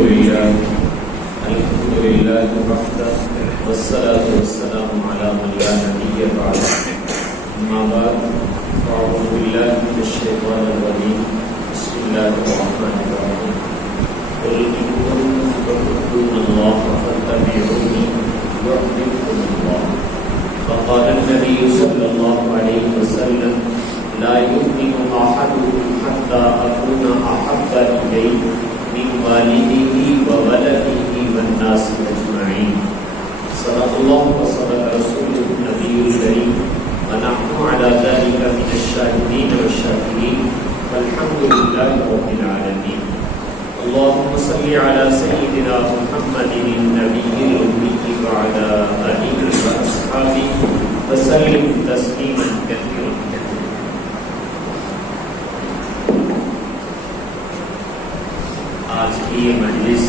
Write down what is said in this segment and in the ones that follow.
لله وحده والصلاة والسلام على من لا نبي بعده أما بعد فأعوذ بالله من الشيطان الرجيم بسم الله الرحمن الرحيم قل إن كنتم تحبون الله فاتبعوني يحببكم الله فقال النبي صلى الله عليه وسلم لا يؤمن أحدكم حتى أكون أحب إليه من والده وولده والناس أجمعين صدق الله وصدق رسوله النبي الكريم ونحن على ذلك من الشاهدين والشاكرين والحمد لله رب العالمين اللهم صل على سيدنا محمد النبي الأمي وعلى آله وأصحابه وسلم تسليما كثيرا. آج کی یہ مجلس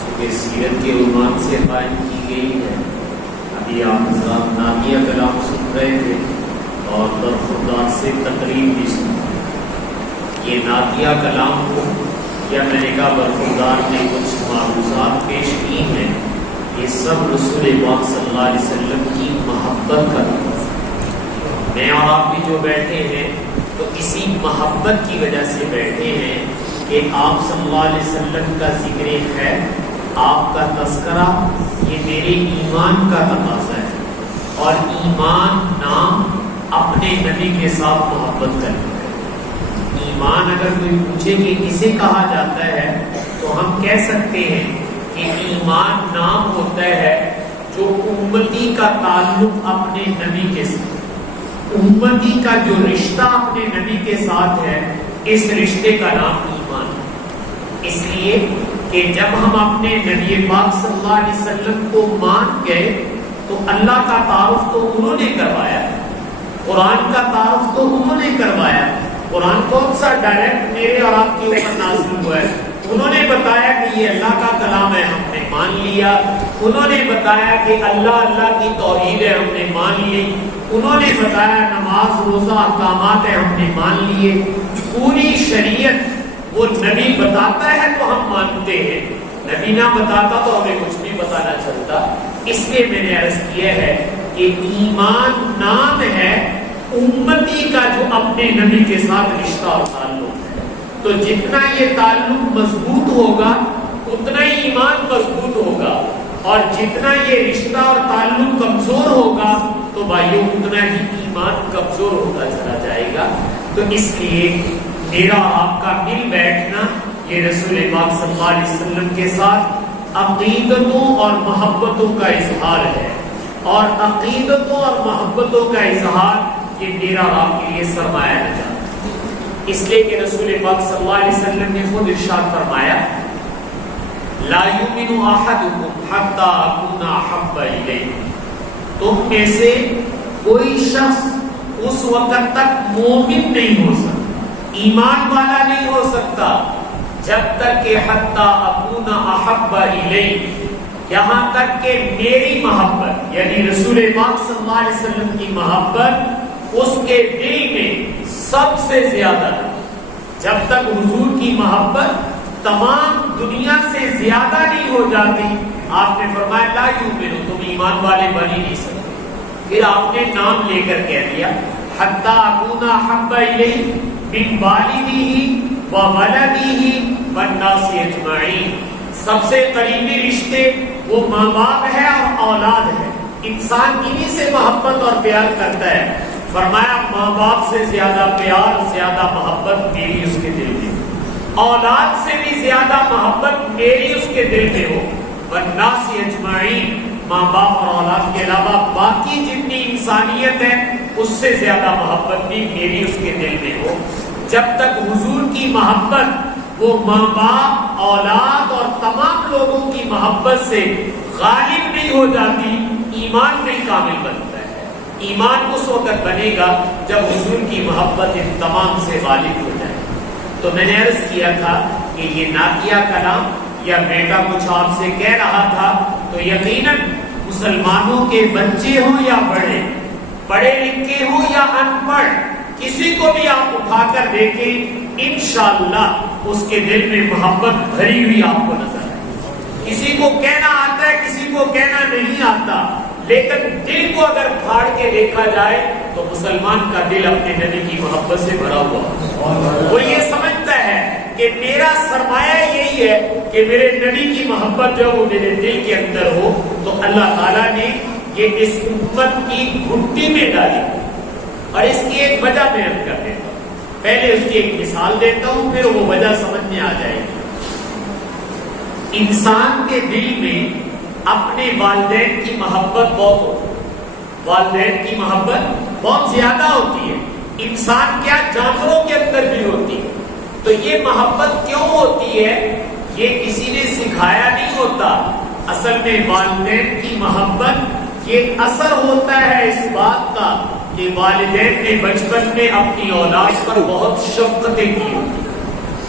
چونکہ سیرت کے عنوان سے قائم کی گئی ہے، ابھی آپ حضرات نعتیہ کلام سن رہے تھے اور برخوردار سے تقریر بھی سن رہے تھے. یہ نعتیہ کلام کو یا میں نے کہا برخوردار نے کچھ معروضات پیش کی ہیں، یہ سب رسول پاک صلی اللہ علیہ وسلم کی محبت کا لفظ ہے. میں اور آپ بھی جو بیٹھے ہیں تو اسی محبت کی وجہ سے بیٹھے ہیں کہ آپ صلی اللہ علیہ وسلم کا ذکر ہے، آپ کا تذکرہ یہ میرے ایمان کا تقاضا ہے، اور ایمان نام اپنے نبی کے ساتھ محبت کرنا ہے. ایمان اگر کوئی پوچھے کہ کسے کہا جاتا ہے تو ہم کہہ سکتے ہیں کہ ایمان نام ہوتا ہے جو امتی کا تعلق اپنے نبی کے ساتھ، امتی کا جو رشتہ اپنے نبی کے ساتھ ہے، اس رشتے کا نام ایمان ہے. اس لیے کہ جب ہم اپنے نبی پاک صلی اللہ علیہ وسلم کو مان گئے تو اللہ کا تعارف تو انہوں نے کروایا، قرآن کا تعارف تو انہوں نے کروایا. قرآن کون سا ڈائریکٹ میرے اور آپ کے اوپر نازل ہوا ہے؟ انہوں نے بتایا کہ یہ اللہ کا کلام ہے، ہم نے مان لیا. انہوں نے بتایا کہ اللہ کی توحید ہے، ہم نے مان لی. انہوں نے بتایا نماز روزہ احکامات ہے، ہم نے مان لیے. پوری شریعت وہ نبی بتاتا ہے تو ہم مانتے ہیں، نبی نہ بتاتا تو ہمیں کچھ بھی پتہ نہ چلتا. اس لیے میں نے عرض کیا ہے کہ ایمان نام ہے امتی کا جو اپنے نبی کے ساتھ رشتہ اور تعلق ہے. تو جتنا یہ تعلق مضبوط ہوگا اتنا ہی ایمان مضبوط ہوگا، اور جتنا یہ رشتہ اور تعلق کمزور ہوگا تو بھائیوں اتنا ہی ایمان کمزور ہوتا چلا جائے گا. تو اس لیے میرا آپ کا مل بیٹھنا یہ رسول پاک صلی اللہ علیہ وسلم کے ساتھ عقیدتوں اور محبتوں کا اظہار ہے، اور عقیدتوں اور محبتوں کا اظہار یہ میرا آپ کے لیے سرمایہ نجات ہے. اس لیے کہ رسول پاک صلی اللہ علیہ وسلم نے خود ارشاد فرمایا لا یؤمن احدکم حتی اکون احب الیہ، تم میں سے کوئی شخص اس وقت تک مومن نہیں ہو سکتا، ایمان والا نہیں ہو سکتا جب تک کہ حتی اکون احب الیہ، یہاں تک کہ میری محبت یعنی رسول پاک صلی اللہ علیہ وسلم کی محبت اس کے دل میں سب سے زیادہ ہے. جب تک حضور کی محبت تمام دنیا سے زیادہ نہیں ہو جاتی، آپ نے فرمایا لا یؤمن، تم ایمان والے بن ہی نہیں سکتے. پھر آپ نے نام لے کر کہہ دیا حتی اکون احب الیہ من والدہ وولدہ والناس اجمعین. سب سے قریبی رشتے وہ ماں باپ ہے اور اولاد ہے. انسان انہی سے محبت اور پیار کرتا ہے. فرمایا ماں باپ سے زیادہ پیار، زیادہ محبت میری اس کے دل میں، اولاد سے بھی زیادہ محبت میری اس کے دل میں ہو. والناس اجمعین، ماں باپ اور اولاد کے علاوہ باقی جتنی انسانیت ہے اس سے زیادہ محبت بھی میری اس کے دل میں ہو. جب تک حضور کی محبت وہ ماں باپ، اولاد اور تمام لوگوں کی محبت سے غالب نہیں ہو جاتی، ایمان نہیں کامل بنتا ہے. ایمان اس وقت بنے گا جب حضور کی محبت ان تمام سے غالب ہو جائے. تو میں نے عرض کیا تھا کہ یہ نعتیہ کلام یا بیٹا کچھ آپ سے کہہ رہا تھا تو یقیناً مسلمانوں کے بچے ہوں یا بڑے، پڑھے لکھے ہوں یا ان پڑھ، کسی کو بھی آپ اٹھا کر دیکھیں انشاءاللہ اس کے دل میں محبت بھری ہوئی آپ کو نظر آئے. کسی کو کہنا آتا ہے، کسی کو کہنا نہیں آتا، لیکن دل کو اگر پھاڑ کے دیکھا جائے تو مسلمان کا دل اپنے نبی کی محبت سے بھرا ہوا، وہ یہ سمجھتا ہے کہ میرا سرمایہ یہی ہے کہ میرے نبی کی محبت جو وہ میرے دل کے اندر ہو. تو اللہ تعالیٰ نے یہ اس امت کی گھٹی میں ڈالی. اور اس کی ایک وجہ بیان کر دیتا ہوں، پہلے اس کی ایک مثال دیتا ہوں، پھر وہ وجہ سمجھ میں آ جائے گی. انسان کے دل میں اپنے والدین کی محبت بہت ہوتی ہے، والدین کی محبت بہت زیادہ ہوتی ہے. انسان کیا جانوروں کے اندر بھی ہوتی ہے. تو یہ محبت کیوں ہوتی ہے؟ یہ کسی نے سکھایا نہیں ہوتا. اصل میں والدین کی محبت یہ اثر ہوتا ہے اس بات کا کہ والدین نے بچپن میں اپنی اولاد پر بہت شفقتیں کی ہوتی ہیں.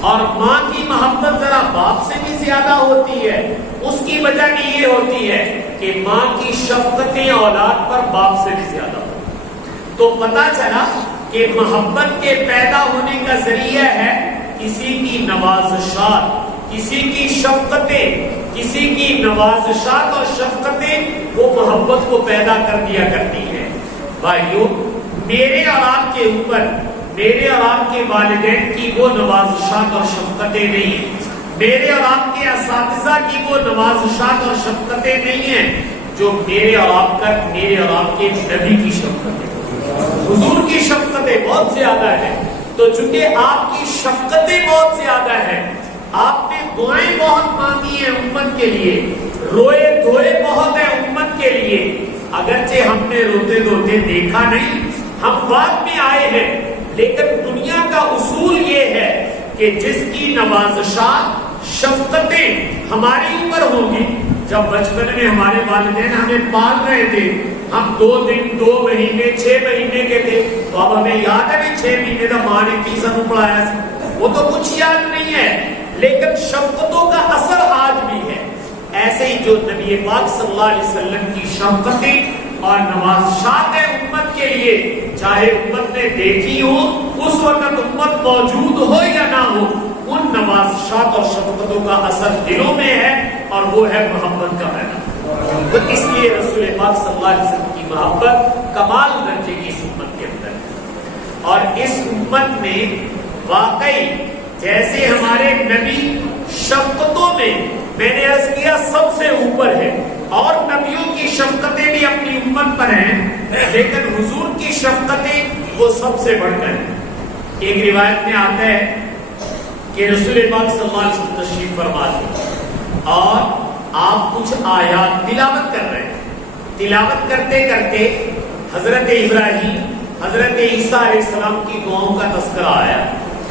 اور ماں کی محبت ذرا باپ سے بھی زیادہ ہوتی ہے. اس کی وجہ بھی یہ ہوتی ہے کہ ماں کی شفقتیں اولاد پر باپ سے بھی زیادہ ہوتی ہیں. تو پتہ چلا کہ محبت کے پیدا ہونے کا ذریعہ ہے کسی کی نوازشات، کسی کی شفقتیں، کسی کی نوازشات اور شفقتیں وہ محبت کو پیدا کر دیا کرتی ہیں. بھائیو، میرے اور آپ کے اوپر میرے اور آپ کے والدین کی وہ نوازشات اور شفقتیں نہیں ہیں، میرے اور آپ کے اساتذہ کی وہ نوازشات اور شفقتیں نہیں ہیں جو میرے اور آپ کے نبی کی شفقتیں، حضور کی شفقتیں بہت زیادہ ہیں. تو چونکہ آپ کی شفقتیں بہت زیادہ ہیں، آپ نے دعائیں بہت مانگی ہیں امت کے لیے، روئے دھوئے بہت ہیں امت کے لیے. اگرچہ ہم نے روتے دھوتے دیکھا نہیں، ہم بعد میں آئے ہیں، لیکن دنیا کا اصول یہ ہے کہ جس کی نوازشات، شفقتیں ہمارے اوپر ہوں گی. جب بچپن میں ہمارے والدین ہمیں پال رہے تھے، ہم 2 دن 2 مہینے 6 مہینے کے تھے، تو اب ہمیں یاد ہے بھی 6 مہینے کا ماں نے کی سنوں پڑھایا، وہ تو کچھ یاد نہیں ہے، لیکن شفقتوں کا اثر آج بھی ہے. ایسے ہی جو نبی پاک صلی اللہ علیہ وسلم کی شفقتیں اور نوازشات ہیں امت کے لیے، چاہے امت نے دیکھی ہو، اس وقت امت موجود ہو یا نہ ہو، ان نوازشات اور شفقتوں کا اثر دلوں میں ہے، اور وہ ہے محبت کا پیدا. تو اس لیے رسول پاک صلی اللہ علیہ وسلم کی محبت کمال درجے کی اس امت کے اندر ہے. اور اس امت میں واقعی جیسے ہمارے نبی شفقتوں میں نے عرض کیا سب سے اوپر ہے، اور نبیوں کی شفقتیں بھی اپنی امت پر ہیں، لیکن حضور کی شفقتیں وہ سب سے بڑھ کر ہیں. ایک روایت میں آتا ہے کہ رسول پاک صلی اللہ علیہ وسلم تشریف فرما تھے اور آپ کچھ آیات تلاوت کر رہے ہیں. تلاوت کرتے کرتے حضرت ابراہیم، حضرت عیسیٰ علیہ السلام کی دعاؤں کا تذکرہ آیا.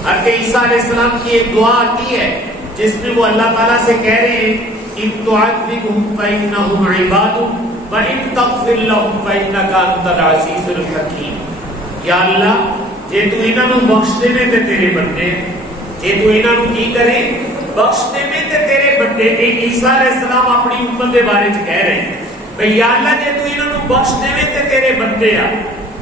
حضرت عیسیٰ علیہ السلام کی ایک دعا آتی ہے جس میں وہ اللہ تعالیٰ سے کہہ رہے ہیں ان تعذبهم فإنهم عبادك وإن تغفر لهم فإنك أنت العزيز الحكيم. یا اللہ جے تو انہاں نوں بخش دے تے تیرے بندے، جے تو انہاں نوں کی کرے بخش دے تے تیرے بندے. عیسیٰ علیہ السلام اپنی امت دے بارے وچ کہہ رہے ہیں بھئی یا اللہ جے تو انہاں نوں بخش دے تے تیرے بندے آ،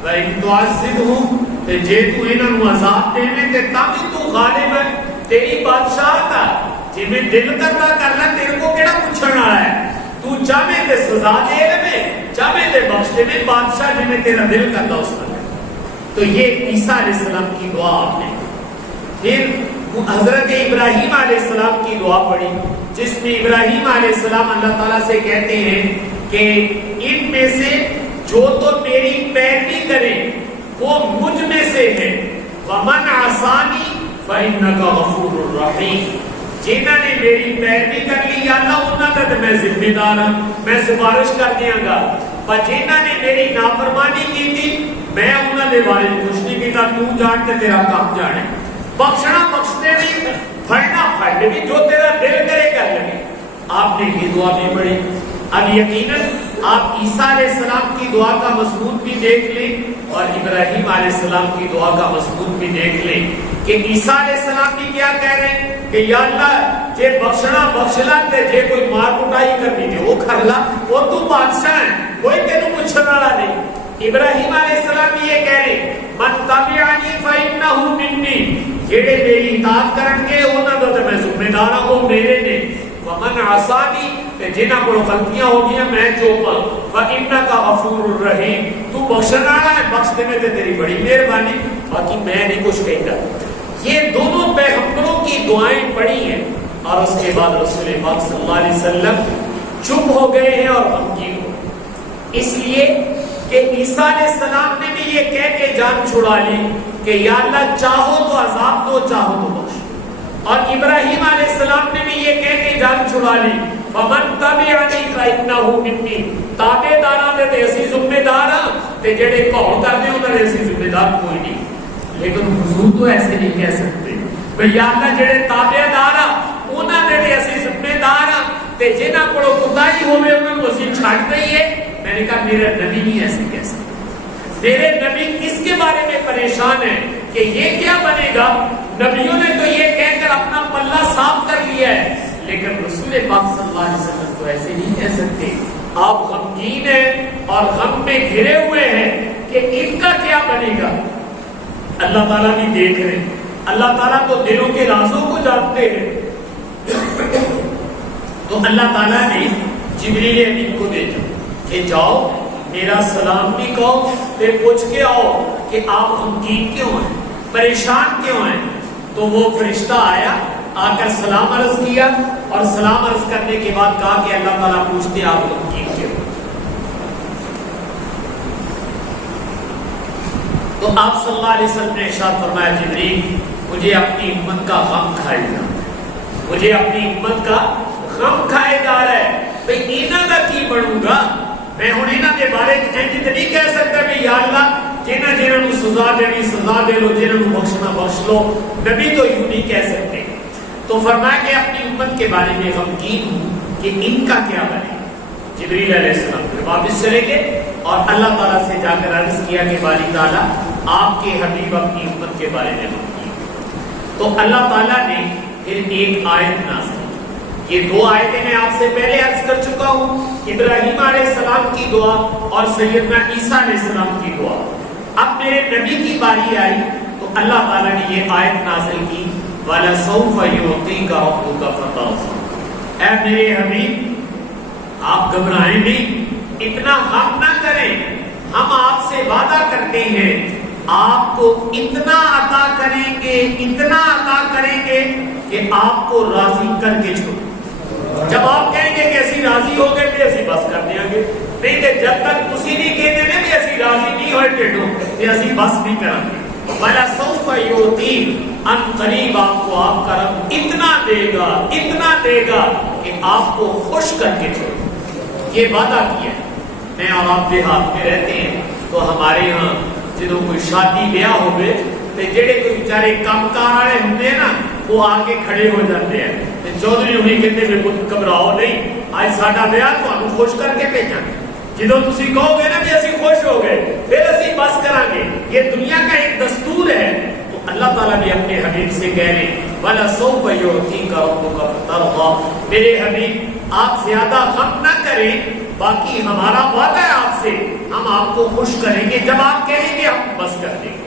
وإن تعذبهم تے جے تو انہاں نوں عذاب دے تے تاں تو غالب ہے، تیری بادشاہت ہے، جی میں دل کرنا کرنا تیرے کو کیڑا پوچھنا ہے، تو چاہے تے سزا دے میں، چاہے تے بخش دے میں، بادشاہ جی میں تیرا دل کرنا اس طرح. تو یہ عیسیٰ علیہ السلام کی دعا آپ نے. پھر حضرت ابراہیم علیہ السلام کی دعا پڑھی جس میں ابراہیم علیہ السلام اللہ تعالیٰ سے کہتے ہیں کہ ان میں سے جو تو میری پیروی کرے وہ مجھ میں سے ہے، ومن عصانی فإنك غفور رحیم. جنہوں نے میری پیروی کر لی یا اللہ انہوں کا تو میں ذمہ دار ہوں، میں سفارش کر دیا گا. پر جنہوں نے میری نافرمانی کی تھی میں انہوں نے بارے کچھ نہیں کیتا، تو جانتے تیرا کام جانے. بخشنا بخشتے بھی، پھڑنا پھڑنے بھی، جو تیرا دل کرے کر لگے. آپ نے یہ دعا بھی پڑھی. اب یقیناً آپ عیسیٰ علیہ السلام کی دعا کا مضمون بھی دیکھ لیں اور ابراہیم علیہ السلام کی دعا کا مضمون بھی دیکھ لیں کہ عیسیٰ علیہ السلام بھی کیا کہہ رہے ہیں کہ یا اللہ جے بخشنا بخشلا تے جے کوئی مار کٹائی کرنی تے وہ کر لا، وہ تو بادشاہ ہے، کوئی تینوں پوچھنے والا نہیں. ابراہیم علیہ السلام بھی یہ کہہ رہے من تبعنی فإنہ منی، جڑے میری اطاعت کرن گے انہاں دا تے میں ذمہ دار ہوں، وہ میرے نے. ومن عصانی کہ جنہاں کو غلطیاں ہو گئی میں جو فإنک غفور رحیم تو بخشنا ہے بخش دینے تے تیری بڑی مہربانی باقی میں نہیں کچھ کہتا. یہ دونوں پیغمبروں کی دعائیں پڑھی ہیں اور اس کے بعد رسول پاک صلی اللہ علیہ وسلم چپ ہو گئے ہیں اور غمگین ہو گئے. اس لیے کہ عیسیٰ علیہ السلام نے بھی یہ کہہ کے جان چھڑا لی کہ یا اللہ چاہو تو عذاب دو چاہو تو بخش. اور ابراہیم علیہ السلام نے بھی یہ کہہ کے جان چھڑا لی فمن تبعنی فإنہ منی تابع داراں دے اسی ذمہ دار ہاں تے جڑے کہو کردے انہاں دے اسی ذمہ دار کوئی نہیں. لیکن حضور تو ایسے نہیں کہہ سکتے بھئی یا اللہ جڑے تابع دار ہاں انہاں دے اسی ذمہ دار ہاں تے جنہاں کولوں کوتاہی ہوے انہاں نوں اسی چھڈ دئیے. میں نے کہا میرا نبی نہیں ایسے کہہ سکتا. میرے نبی کس کے بارے میں پریشان ہے کہ یہ کیا بنے گا. نبیوں نے تو یہ کہہ کر اپنا پلہ صاف کر لیا ہے لیکن رسول پاک صلی اللہ علیہ وسلم تو ایسے نہیں کہہ سکتے. آپ غمگین ہیں اور غم میں گھرے ہوئے ہیں کہ ان کا کیا بنے گا. اللہ تعالیٰ بھی دیکھ رہے ہیں. اللہ تعالیٰ تو دلوں کے رازوں کو جانتے ہیں. تو اللہ تعالیٰ نے جبریل امین کو بھیجا کہ جاؤ میرا سلام بھی کہو پھر پوچھ کے آؤ کہ آپ غمگین کیوں ہیں پریشان کیوں ہیں. تو وہ فرشتہ آیا آ کر سلام عرض کیا اور سلام عرض کرنے کے بعد کہا کہ اللہ تعالیٰ پوچھتے آپ غمگین کیوں. تو آپ صلی اللہ علیہ وسلم نے ارشاد فرمایا جبریل مجھے اپنی امت کا غم کھائے جا رہا ہے مجھے اپنی امت کا غم کھائے جا رہا ہے. بھئی انہاں دا کی بنوں گا میں ہن انہاں دے بارے انج تے نہیں کہہ سکتا کہ یا اللہ جنہاں نوں سزا دینی سزا دے لو جنہاں نوں بخشنا بخش لو. نبی تو یوں نہیں کہہ سکتے. تو فرمایا کہ اپنی امت کے بارے میں غمگین ہوں کہ ان کا کیا بنے. جبریل علیہ السلام پھر واپس چلے گئے اور اللہ تعالیٰ سے جا کر عرض کیا کہ باری تعالیٰ آپ کے حبیب اپنی امت کے بارے میں غمگین. تو اللہ تعالیٰ نے پھر ایک آیت نازل. یہ دو آیتیں میں آپ سے پہلے عرض کر چکا ہوں ابراہیم علیہ السلام کی دعا اور سیدنا عیسیٰ علیہ السلام کی دعا. اب میرے نبی کی باری آئی تو اللہ تعالیٰ نے یہ آیت نازل کی وَلَسَوْفَ يُعْطِيكَ رَبُّكَ فَتَرْضَىٰ. اے میرے حبیب آپ گھبرائیں نہیں اتنا غم نہ کریں ہم آپ سے وعدہ کرتے ہیں آپ کو اتنا عطا کریں گے اتنا عطا کریں گے کہ آپ کو راضی کر کے چھوڑیں. جب آپ کہیں گے کہ اسی راضی ہو گئے تو اسی بس کر دیں گے نہیں کہ جب تک اسی نہیں کہتے ہیں کہ اسی راضی نہیں ہوئے ٹیڈو کہ اسی بس نہیں کریں گے. وَلَسَوْفَ يُعْطِيكَ ان قریب آپ کو آپ کا رب اتنا دے گا کہ آپ کو خوش کر کے چھوڑیں. یہ وعدہ کیا ہے. میں اور آپ دیہات میں رہتے ہیں تو ہمارے یہاں جدوں کوئی شادی بیاہ ہوئے تو جڑے کوئی بیچارے کام کار والے ہوندے ہیں نا وہ آگے کھڑے ہو جاتے ہیں. چودھری انہیں کہتے ہیں کہ گھبراؤ نہیں آج ساڈا بیاہ تمہیں خوش کر کے بھیجاں گے. جدوں تسی کہو گے نا کہ اسی خوش ہو گئے پھر اسی بس کریں گے. یہ دنیا کا ایک دستور ہے. تو اللہ تعالیٰ بھی اپنے حبیب سے کہہ رہے وَلَسَوْفَ يُعْطِيكَ رَبُّكَ فَتَرْضَىٰ. میرے حبیب آپ زیادہ غم نہ کریں باقی ہمارا وعدہ ہے آپ سے ہم آپ کو خوش کریں گے جب آپ کہیں گے ہم بس کر دیں گے.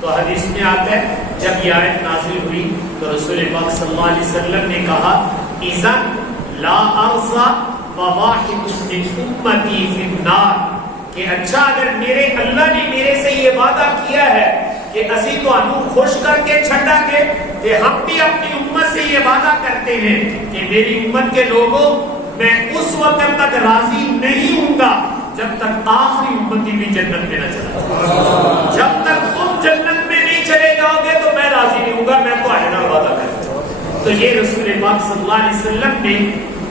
تو حدیث میں آتا ہے جب یہ آیت نازل ہوئی تو رسول پاک صلی اللہ علیہ وسلم نے کہا اِذَنْ لَا أَرْضَىٰ وَوَاحِدٌ مِّنْ أُمَّتِي فِي النَّارِ. کہ اچھا اگر میرے اللہ نے میرے سے یہ وعدہ کیا ہے کہ اسی تو انو خوش کر کے چھڑا گے کہ ہم بھی اپنی امت سے یہ وعدہ کرتے ہیں کہ میری امت کے لوگوں میں اس وقت تک راضی نہیں ہوں گا جب تک آخری امتی بھی جنت میں نہ چلا جائے. جب تک تم جنت میں نہیں چلے جاؤ گے تو میں راضی نہیں ہوں گا. میں تو آئینہ وعدہ کرتا ہوں. تو یہ رسول پاک صلی اللہ علیہ وسلم نے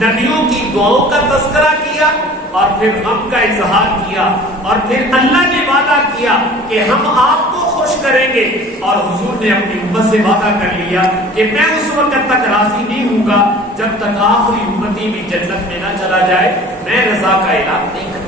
نبیوں کی دعاؤں کا تذکرہ کیا اور پھر غم کا اظہار کیا اور پھر اللہ نے وعدہ کیا کہ ہم آپ کو خوش کریں گے. اور حضور نے اپنی امت سے وعدہ کر لیا کہ میں اس وقت تک راضی نہیں ہوں گا جب تک آخری امتی بھی جنت میں نہ چلا جائے. میں رضا کا اعلان نہیں کرتا.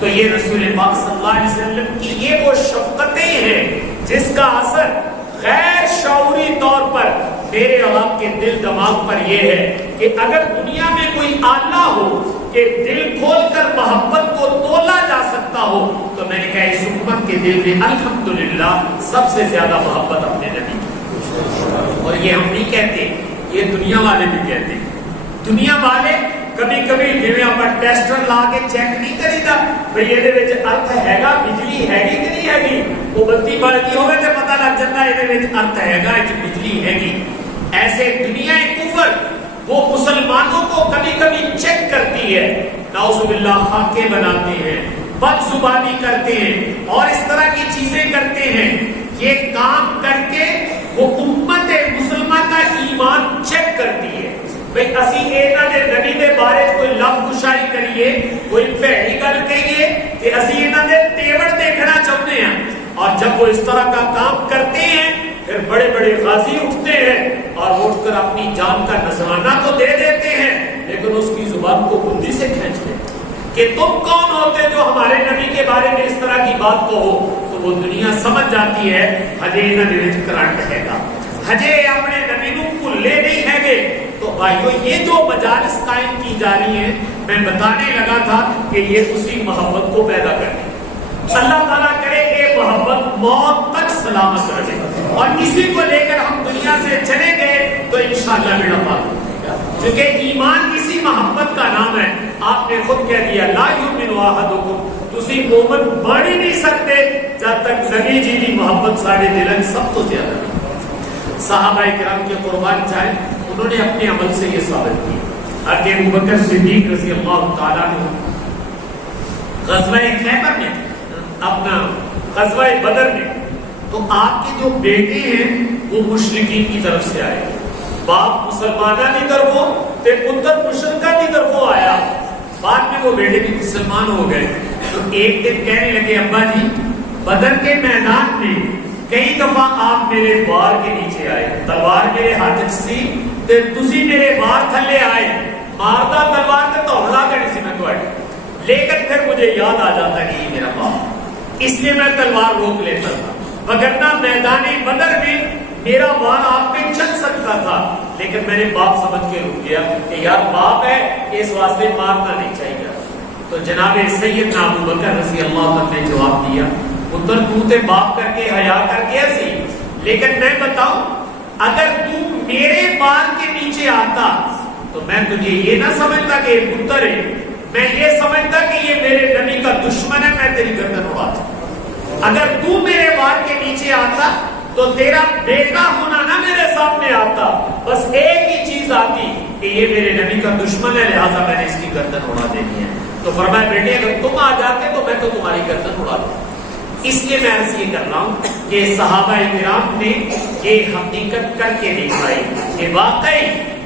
تو یہ رسول پاک صلی اللہ علیہ وسلم کی یہ وہ شفقتیں ہیں جس کا اثر غیر شعوری طور پر میرے اور آپ کے دل دماغ پر یہ ہے کہ اگر دنیا میں کوئی آلہ ہو کہ دل کھول کر محبت کو تولا جا سکتا ہو تو میں نے کہا اس امت کے دل میں الحمدللہ سب سے زیادہ محبت اپنے نبی کی. اور یہ ہم نہیں کہتے یہ دنیا والے بھی کہتے ہیں. دنیا والے کبھی کبھی جی آپ ٹیسٹر لا کے چیک نہیں کریدا بھئی یہ ارتھ ہے گا بجلی ہے گی کہ نہیں ہے گی, وہ بتی بڑھتی ہوئے تو پتہ لگ جاتا ہے یہ ارتھ ہے گا بجلی ہے گی. ایسے دنیا کفر وہ مسلمانوں کو کبھی کبھی چیک کرتی ہے, نعوذ باللہ خاکے بناتے ہیں, بد زبانی کرتے ہیں اور اس طرح کی چیزیں کرتے ہیں. یہ کام کر کے وہ امت مسلمان کا ایمان چیک کرتی ہے. بھئی اسی انہاں دے نبی دے بارے کوئی لفظ گشائی کریے, کوئی بھڑی گل کہیے کہ اسی انہاں دے تیور دیکھنا چاہتے ہیں, اور جب وہ اس طرح کا کام کرتے ہیں پھر بڑے بڑے غازی اٹھتے ہیں اور اٹھ کر اپنی جان کا نذرانہ تو دے دیتے ہیں لیکن اس کی زبان کو گندی سے کھینچ لیتے کہ تم کون ہوتے جو ہمارے نبی کے بارے میں اس طرح کی بات کہو. تو وہ دنیا سمجھ جاتی ہے ہجے انہاں دے وچ کرنٹ ہے گا, ہجے اپنے نبی نو بھولے نہیں ہے گے. تو بھائیو یہ جو مجالس قائم کی جا رہی ہیں, میں بتانے لگا تھا کہ یہ اسی محبت کو پیدا کرے. اللہ تعالیٰ کرے یہ محبت موت تک سلامت رہے, اور اسی کو لے کر ہم دنیا سے چلے گئے تو انشاءاللہ میرا بات ہوگا, کیونکہ ایمان اسی محبت کا نام ہے. آپ نے خود کہہ دیا لا یؤمن احدکم, تسی مومن بن ہی نہیں سکتے جب تک نبی جی کی محبت سارے دلن سب تو زیادہ نہیں. صحابہ کرام کے قربان جائیں, انہوں نے اپنے عمل سے یہ ثابت کی. حضرت ابوبکر صدیق رضی اللہ تعالیٰ عنہ غزوہ خیبر میں, اپنا غزوہ بدر میں, تو آپ کے جو بیٹے ہیں وہ مشرکین کی طرف سے آئے. باپ مسلمانہ کی طرفوں تے پتر مشرکہ کی طرفوں آیا. بعد میں وہ بیٹے بھی مسلمان ہو گئے. تو ایک دن کہنے لگے ابا جی بدر کے میدان میں کئی دفعہ آپ میرے بار کے نیچے آئے, تلوار میرے ہاتھ سی تے تسی میرے بار تھلے آئے, ماردا تلوار تے توڑا دینی سی میں تواڈی, لیکن پھر مجھے یاد آ جاتا کہ یہ میرا باپ, اس لیے میں تلوار روک لیتا تھا. وگرنہ میدان بدر میں میرا وار آپ پہ چل سکتا تھا, لیکن میں نے باپ سمجھ کے رک گیا کہ یار باپ ہے اس واسطے مارنا نہیں چاہیے. تو جناب سیدنا ابوبکر رضی اللہ عنہ نے جواب دیا پتر تو تے باپ کر کے حیا کر کے سی, لیکن میں بتاؤں اگر تو میرے بال کے نیچے آتا تو میں تجھے یہ نہ سمجھتا کہ یہ پتر ہے, میں یہ سمجھتا کہ یہ میرے نبی کا دشمن ہے, میں تیری گردن اڑاتا. اگر تو میرے بال کے نیچے آتا تو تیرا بیٹا ہونا نہ میرے سامنے آتا, بس ایک ہی چیز آتی کہ یہ میرے نبی کا دشمن ہے لہٰذا میں نے اس کی گردن اڑا دینی ہے. تو فرمایا بیٹے اگر تم آ جاتے تو میں تو تمہاری گردن اڑا دوں. اس لیے میں عرض یہ کر رہا ہوں کہ صحابہ کرام نے یہ حقیقت کر کے دکھائی کہ واقعی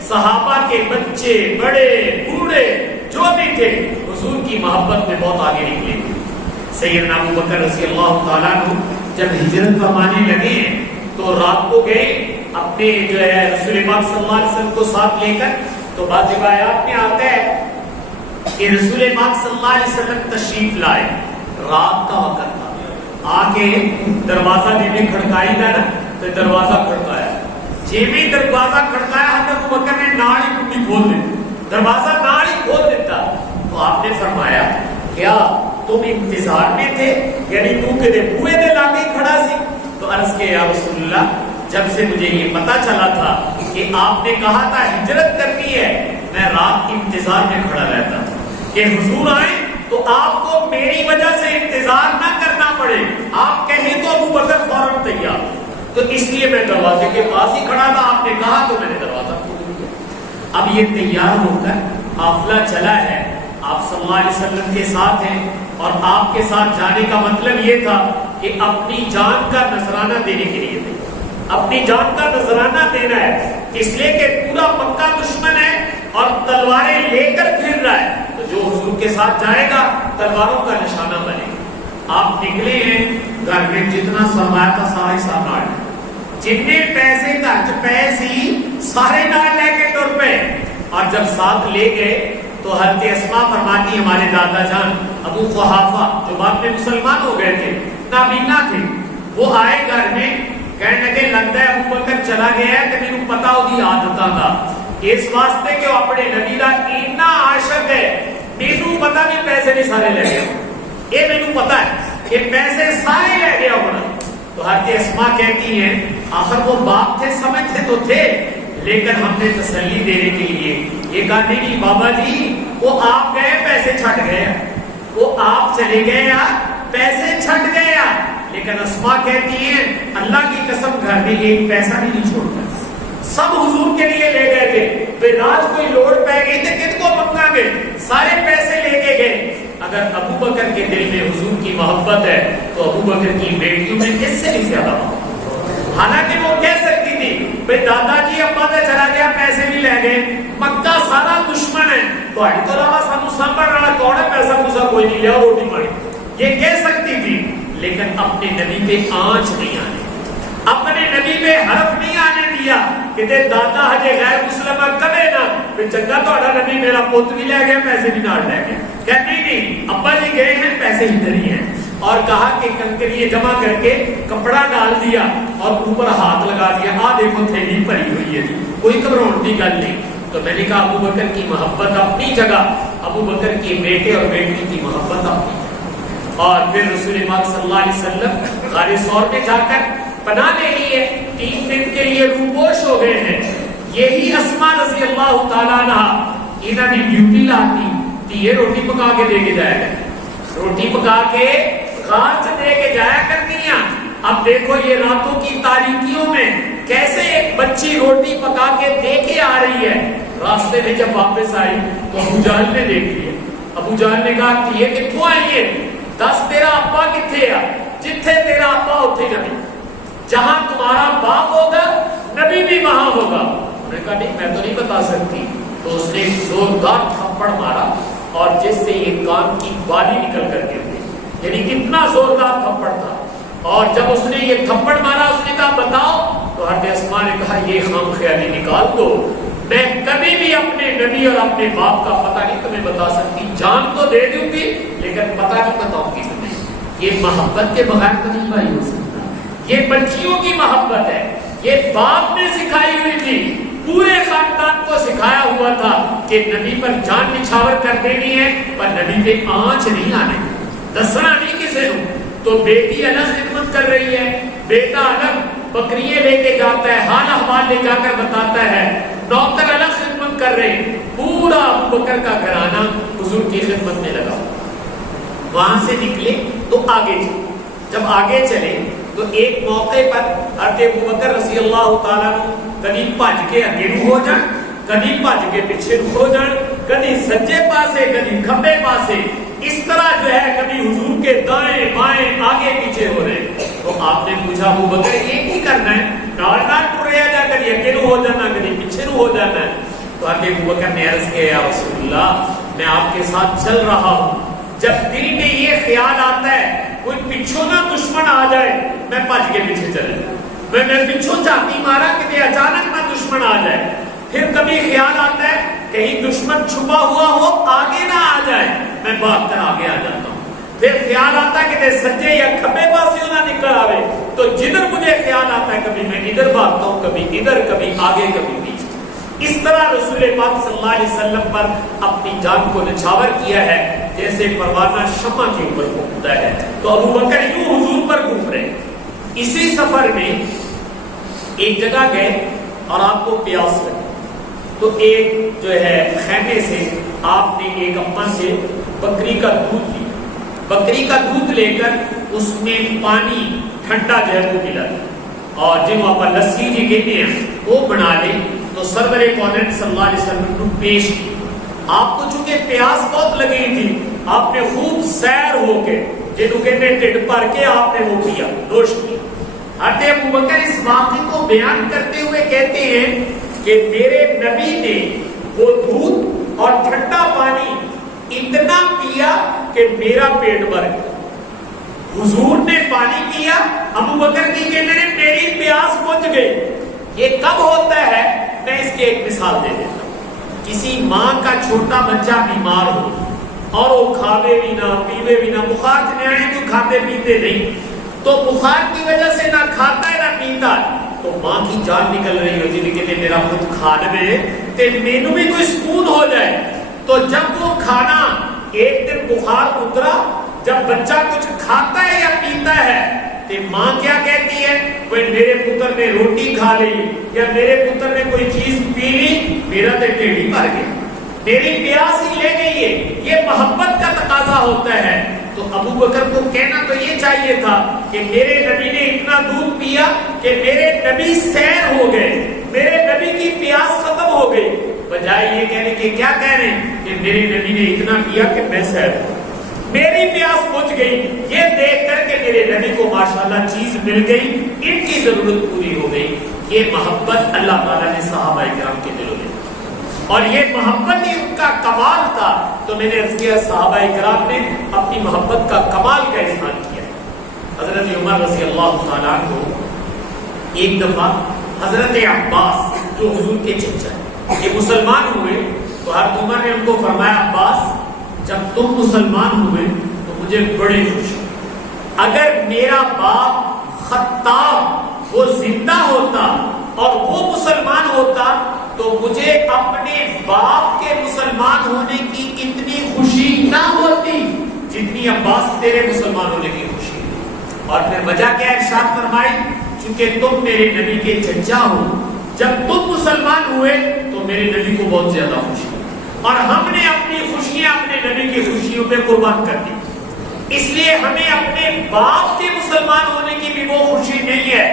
صحابہ کے بچے بڑے بوڑھے جو بھی تھے حضور کی محبت میں بہت آگے نکلے تھے. سیدنا ابوبکر رضی اللہ تعالیٰ عنہ جب ہجرت فرمانے لگے تو رات کو گئے اپنے جو ہے رسول پاک صلی اللہ علیہ وسلم کو ساتھ لے کر. تو بعض روایات میں آتا ہے کہ رسول پاک صلی اللہ علیہ وسلم تشریف لائے, رات کا وقت تھا, آ کے دروازہ جی کھڑکائی تھا نا تو دروازہ کھڑکایا, جی بھی دروازہ کھڑکایا حضرت ابوبکر نے نال ہی کنڈی کھول دی, دروازہ نال ہی کھول دیتا. تو آپ نے فرمایا کیا تم انتظار میں تھے, یعنی تو کہ بوئے دے لاگے کھڑا سی. تو عرض کے یا رسول اللہ جب سے مجھے یہ پتا چلا تھا کہ آپ نے کہا تھا ہجرت کرنی ہے, میں رات انتظار میں کھڑا رہتا کہ حضور آئیں تو آپ کو میری وجہ سے انتظار نہ کرنا پڑے, آپ کہیں تو ابوبکر فوراً تیار. تو اس لیے میں دروازے کے پاس ہی کھڑا تھا, آپ نے کہا تو میں نے دروازہ کھول دیا. اب یہ تیار ہو کر قافلہ چلا ہے, آپ صلی اللہ علیہ وسلم کے ساتھ ہیں, اور آپ کے ساتھ جانے کا مطلب یہ تھا کہ اپنی جان کا نذرانہ دینے کے لیے تھے, اپنی جان کا نذرانہ دینا ہے, اس لیے کہ پورا مکہ دشمن ہے اور تلواریں لے کر پھر رہا ہے, تو جو حضور کے ساتھ جائے گا تلواروں کا نشانہ بنے گا. آپ نکلے ہیں گھر میں جتنا سرمایہ تھا سارے سامان, جتنے پیسے خرچ پے سی سارے نال لے کے ٹر پے, اور جب ساتھ لے گئے تو حضرت اسماء فرماتی ہمارے دادا جان ابو قحافہ جو بعد میں مسلمان ہو گئے تھے, نابینا تھے, وہ آئے گھر میں کہنے لگے لگتا ہے ابوبکر چلا گیا ہے کہ میرے پتا ہوگی عادتاں دا, اس واسطے کہ وہ اپنے نبی دا اتنا عاشق ہے, میرے پتا بھی پیسے نہیں سارے لے گیا, یہ میرے پتا ہے کہ پیسے سارے لے گیا ہونا. تو حضرت اسماء کہتی ہیں آخر وہ باپ تھے, سمجھتے تو تھے, لیکن ہم نے تسلی دینے کے لیے یہ کہا نہیں بابا جی وہ آپ گئے پیسے چھٹ گئے، وہ آپ چلے گئے یار پیسے چھٹ گئے یار، لیکن اسما کہتی ہیں اللہ کی قسم گھر میں ایک پیسہ بھی نہیں چھوڑتا، سب حضور کے لیے لے گئے تھے، پھر رات کوئی لوڑ پہ گئی تھی کن کو منگا گے، سارے پیسے لے کے گئے۔ اگر ابو بکر کے دل میں حضور کی محبت ہے تو ابو بکر کی بیٹیوں میں کس سے بھی زیادہ محبت، حالانکہ وہ کہہ سکتی تھی بھائی دادا جی ابا تو چلا گیا پیسے بھی لے گئے، مکہ سارا دشمن ہے تو علاوہ سانو سانبھڑ والا کون ہے، پیسہ پوسا کوئی نہیں لیا روٹی پانی، یہ کہہ سکتی تھی، لیکن اپنے نبی پہ آنچ نہیں آنے، اپنے نبی پہ حرف نہیں آنے دیا کہ دے دادا ہجے غیر مسلمہ کبے نا پھر چنگا توڑا نبی میرا پوت بھی لے گیا پیسے بھی نہ لے گیا، کہتے نہیں ابا جی گئے ہیں پیسے ادھر ہی ہیں، اور کہا کہ کنکریے جمع کر کے کپڑا ڈال دیا اور اوپر ہاتھ لگا دیا، دیکھو تھیلی بھری ہوئی ہے، کوئی گھبراہٹ کی گل نہیں۔ تو میں نے کہا ابو بکر کی محبت اپنی جگہ، ابو بکر کی بیٹے اور بیٹی کی محبت اپنی جگہ، اور پھر رسول پاک صلی اللہ علیہ وسلم غار ثور میں جا کر پناہ لے لی ہے، 3 دن کے لیے روپوش ہو گئے ہیں، یہی اسماء رضی اللہ تعالیٰ عنہ انہوں نے ڈیوٹی لاتی کہ یہ روٹی پکا کے دے کے جائے گا، روٹی پکا کے غار سے دے کے جایا کرتی ہیں۔ اب دیکھو یہ راتوں کی تاریکیوں میں کیسے ایک بچی روٹی پکا کے دے کے آ رہی ہے، راستے میں جب واپس آئی تو ابو جہل نے دیکھ لیا، ابو جہل نے کہا کہ یہ کتوں آئی ہے، دس تیرا ابا کتنے آ، جتھے تیرا ابا اتھے نبی، جہاں تمہارا باپ ہوگا نبی بھی وہاں ہوگا۔ انہوں نے کہا نہیں میں تو نہیں بتا سکتی، تو اس نے زوردار تھپڑ مارا اور جس سے یہ کان کی بالی نکل کر گر گئی، یعنی کتنا زوردار تھپڑ تھا، اور جب اس نے یہ تھپڑ مارا اس نے کہا بتاؤ، تو حضرت اسماء نے کہا یہ خام خیالی نکال دو، میں کبھی بھی اپنے نبی اور اپنے باپ کا پتہ نہیں تمہیں بتا سکتی، جان تو دے دوں گی لیکن پتہ نہیں بتاؤں گی تمہیں۔ یہ محبت کے بغیر تو نہیں بھائی ہو سکتا، یہ بچیوں کی محبت ہے، یہ باپ نے سکھائی ہوئی تھی، پورے خاندان کو سکھایا ہوا تھا کہ نبی پر جان نچھاور کر دینی ہے پر نبی پہ آنچ نہیں آنے دسنا نہیں کسی کو۔ تو بیٹی الگ خدمت کر رہی ہے، بیٹا الگ بکریے لے کے جاتا ہے، حال احوال لے جا کر بتاتا ہے، نوکر الگ خدمت کر رہے، پورا ابو بکر کا گھرانہ حضور کی خدمت میں لگا۔ وہاں سے نکلے تو آگے چلے، جب آگے چلے تو ایک موقع پر حضرت ابو بکر رضی اللہ تعالیٰ عنہ کبھی بھج کے اگے ہو جان، کبھی بھج کے پیچھے ہو جان، کبھی سجے پاسے کبھی کھبے پاسے، اس طرح جو ہے کبھی حضور کے دائیں بائیں آگے پیچھے ہو رہے۔ تو آپ نے پوچھا ابو بکر یہ کی کرنا ہے، ڈال ڈال ٹر رہا جا کر اگے ہو جانا کبھی پیچھے ہو جانا ہے۔ تو حضرت ابو بکر نے عرض کیا یا رسول اللہ میں آپ کے ساتھ چل رہا ہوں، جب دل میں یہ خیال آتا ہے کوئی پچھوں نہ دشمن آ جائے میں بھج کے پیچھے چلے جاؤں، میں پچھوں چاٹی مارا کہ اچانک نہ دشمن آ جائے، پھر کبھی خیال آتا ہے کہیں دشمن چھپا ہوا ہو آگے نہ آ جائے میں بھاگ کر آگے آ جاتا ہوں، پھر خیال آتا ہے کہ سجے یا کھبے پاسے نہ نکل آوے، تو جدھر مجھے خیال آتا ہے کبھی میں ادھر بھاگتا ہوں، کبھی ادھر کبھی آگے کبھی پیچھے۔ اس طرح رسول پاک صلی اللہ علیہ وسلم پر اپنی جان کو نچھاور کیا ہے جیسے پروانہ شمع کے اوپر گھومتا ہے۔ تو ابو بکر یوں حضور پر گھوم رہے۔ اسی سفر میں ایک جگہ گئے اور آپ کو پیاس لگی، تو ایک جو ہے خیمے سے آپ نے ایک اماں سے بکری کا دودھ لیا، بکری کا دودھ لے کر اس میں پانی ٹھنڈا جو ہے وہ ملا اور جن آپ لسی جی کہتے ہیں وہ بنا لے، تو سرور کونین صلی اللہ علیہ وسلم کو پیش کی۔ آپ کو چونکہ پیاس بہت لگی تھی، آپ نے خوب سیر ہو کے جنہوں کہتے ہیں ٹھڈ بھر کے آپ نے وہ کیا، نوش کیا۔ حضرت ابو بکر اس واقعے کو بیان کرتے ہوئے کہتے ہیں کہ میرے نبی نے وہ دودھ اور ٹھنڈا پانی اتنا پیا کہ میرا پیٹ بھر گیا۔ حضور نے پانی پیا، ابو بکر کی کہتے ہیں میری پیاس بجھ گئی۔ یہ کب ہوتا ہے؟ میں اس کی ایک مثال دے دیتا ہوں۔ کسی ماں کا چھوٹا بچہ بیمار ہو اور وہ کھاوے بھی نہ پیوے بھی نہ، بخار چنیانے تو کھاتے پیتے نہیں، تو بخار کی وجہ سے نہ کھاتا ہے نہ پیتا ہے، تو ماں کی جان نکل رہی ہوتی ہے، لیکن میرا خود کھانے میں تے مینو بھی کوئی سکون ہو جائے۔ تو جب وہ کھانا ایک دن بخار اترا، جب بچہ کچھ کھاتا ہے یا پیتا ہے تو ماں کیا کہتی ہے؟ کوئی میرے پتر نے روٹی کھا لی یا میرے پتر نے کوئی چیز پی لی، میرا تو ٹیڑھی مر گیا، میری پیاس ہی لے گئی ہے، یہ محبت کا تقاضا ہوتا ہے۔ تو ابو بکر کو کہنا تو یہ چاہیے تھا کہ میرے نبی نے اتنا دودھ پیا کہ میرے نبی سیر ہو گئے، میرے نبی کی پیاس ختم ہو گئی، بجائے یہ کہنے کہ کیا کہہ رہے ہیں کہ میرے نبی نے اتنا پیا کہ میں سیر ہوں، میری پیاس بجھ گئی، یہ دیکھ کر کے میرے نبی کو ماشاءاللہ چیز مل گئی، ان کی ضرورت پوری ہو گئی۔ یہ محبت اللہ تعالیٰ نے صحابہ کرام کے دلوں میں، اور یہ محبت ہی ان کا کمال تھا۔ تو میں نے عرض کیا صحابہ کرام نے اپنی محبت کا کمال کا اظہار کیا۔ حضرت عمر رضی اللہ تعالیٰ کو ایک دفعہ حضرت عباس جو حضور کے چچا ہیں، یہ مسلمان ہوئے تو حضرت عمر نے ان کو فرمایا عباس جب تم مسلمان ہوئے تو مجھے بڑی خوشی، اگر میرا باپ خطاب وہ زندہ ہوتا اور وہ مسلمان ہوتا تو مجھے اپنے باپ کے مسلمان ہونے کی اتنی خوشی نہ ہوتی جتنی عباس تیرے مسلمان ہونے کی خوشی ہے۔ اور پھر وجہ کیا ارشاد فرمائی؟ چونکہ تم میرے نبی کے چچا ہو، جب تم مسلمان ہوئے تو میرے نبی کو بہت زیادہ خوشی ہوئی، اور ہم نے اپنی خوشیاں اپنے نبی کی خوشیوں پہ قربان کر دی، اس لیے ہمیں اپنے باپ کے مسلمان ہونے کی بھی وہ خوشی نہیں ہے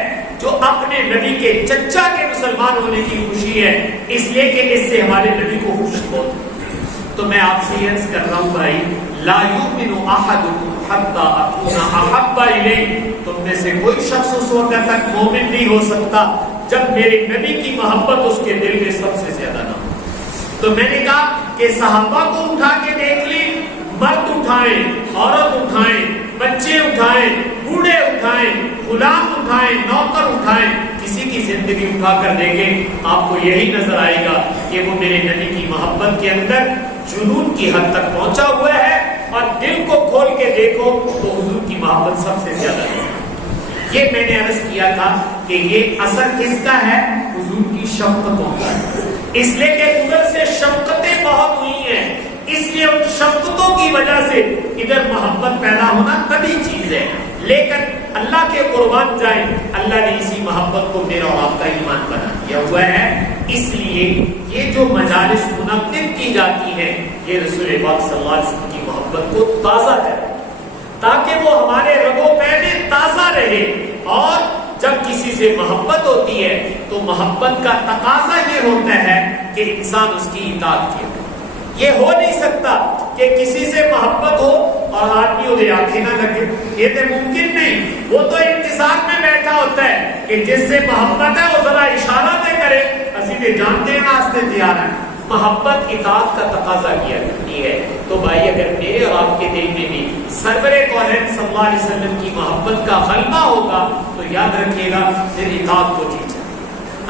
جو اپنے نبی کے چچا کے مسلمان ہونے کی خوشی ہے، اس لیے کہ اس سے ہمارے نبی کو خوشی بہت ہے۔ تو میں آپ سے عرض کر رہا ہوں بھائی، لا یؤمن احدکم حتی اکون احب الیہ، تم میں سے کوئی شخص اس وقت تک مومن نہیں ہو سکتا جب میرے نبی کی محبت اس کے دل میں سب سے زیادہ نہ ہو۔ تو میں نے کہا کہ صحابہ کو اٹھا کے دیکھ لی، مرد اٹھائیں، عورت اٹھائیں، بچے اٹھائیں، بوڑھے اٹھائیں، غلام اٹھائیں، نوکر اٹھائیں، کسی کی زندگی اٹھا کر دیکھیں، آپ کو یہی نظر آئے گا کہ وہ میرے نبی کی محبت کے اندر جنون کی حد تک پہنچا ہوا ہے، اور دل کو کھول کے دیکھو تو حضور کی محبت سب سے زیادہ ہے۔ یہ میں نے عرض کیا تھا کہ یہ اثر کس کا ہے؟ حضور کی شفقتوں کا ہے، اس لیے کہ ادھر سے شفقتیں بہت ہوئی ہیں، اس لیے ان شفقتوں کی وجہ سے ادھر محبت پیدا ہونا طبیعی چیز ہے، لیکن اللہ کے قربان جائیں، اللہ نے اسی محبت کو میرا اور آپ کا ایمان بنا دیا ہوا ہے۔ اس لیے یہ جو مجالس منعقد کی جاتی ہیں یہ رسول پاک صلی اللہ علیہ وسلم کی محبت کو تازہ کرے تاکہ وہ ہمارے رگوں پہ میں تازہ رہے، اور جب کسی سے محبت ہوتی ہے تو محبت کا تقاضا یہ ہوتا ہے کہ انسان اس کی اطاعت کرے۔ یہ ہو نہیں سکتا کہ کسی سے محبت ہو اور آدمی انہیں آنکھیں نہ لگے، یہ تو ممکن نہیں، وہ تو انتظار میں بیٹھا ہوتا ہے کہ جس سے محبت ہے وہ ذرا اشارہ دے کرے، اسی نے جانتے ہیں واسطے تیار ہیں۔ محبت اطاعت کا تقاضا کیا کرتی ہے۔ تو بھائی اگر میرے اور آپ کے دل میں بھی سرور کونین صلی اللہ علیہ وسلم کی محبت کا غلبہ ہوگا تو یاد رکھیے گا پھر اطاعت کو جی جائے۔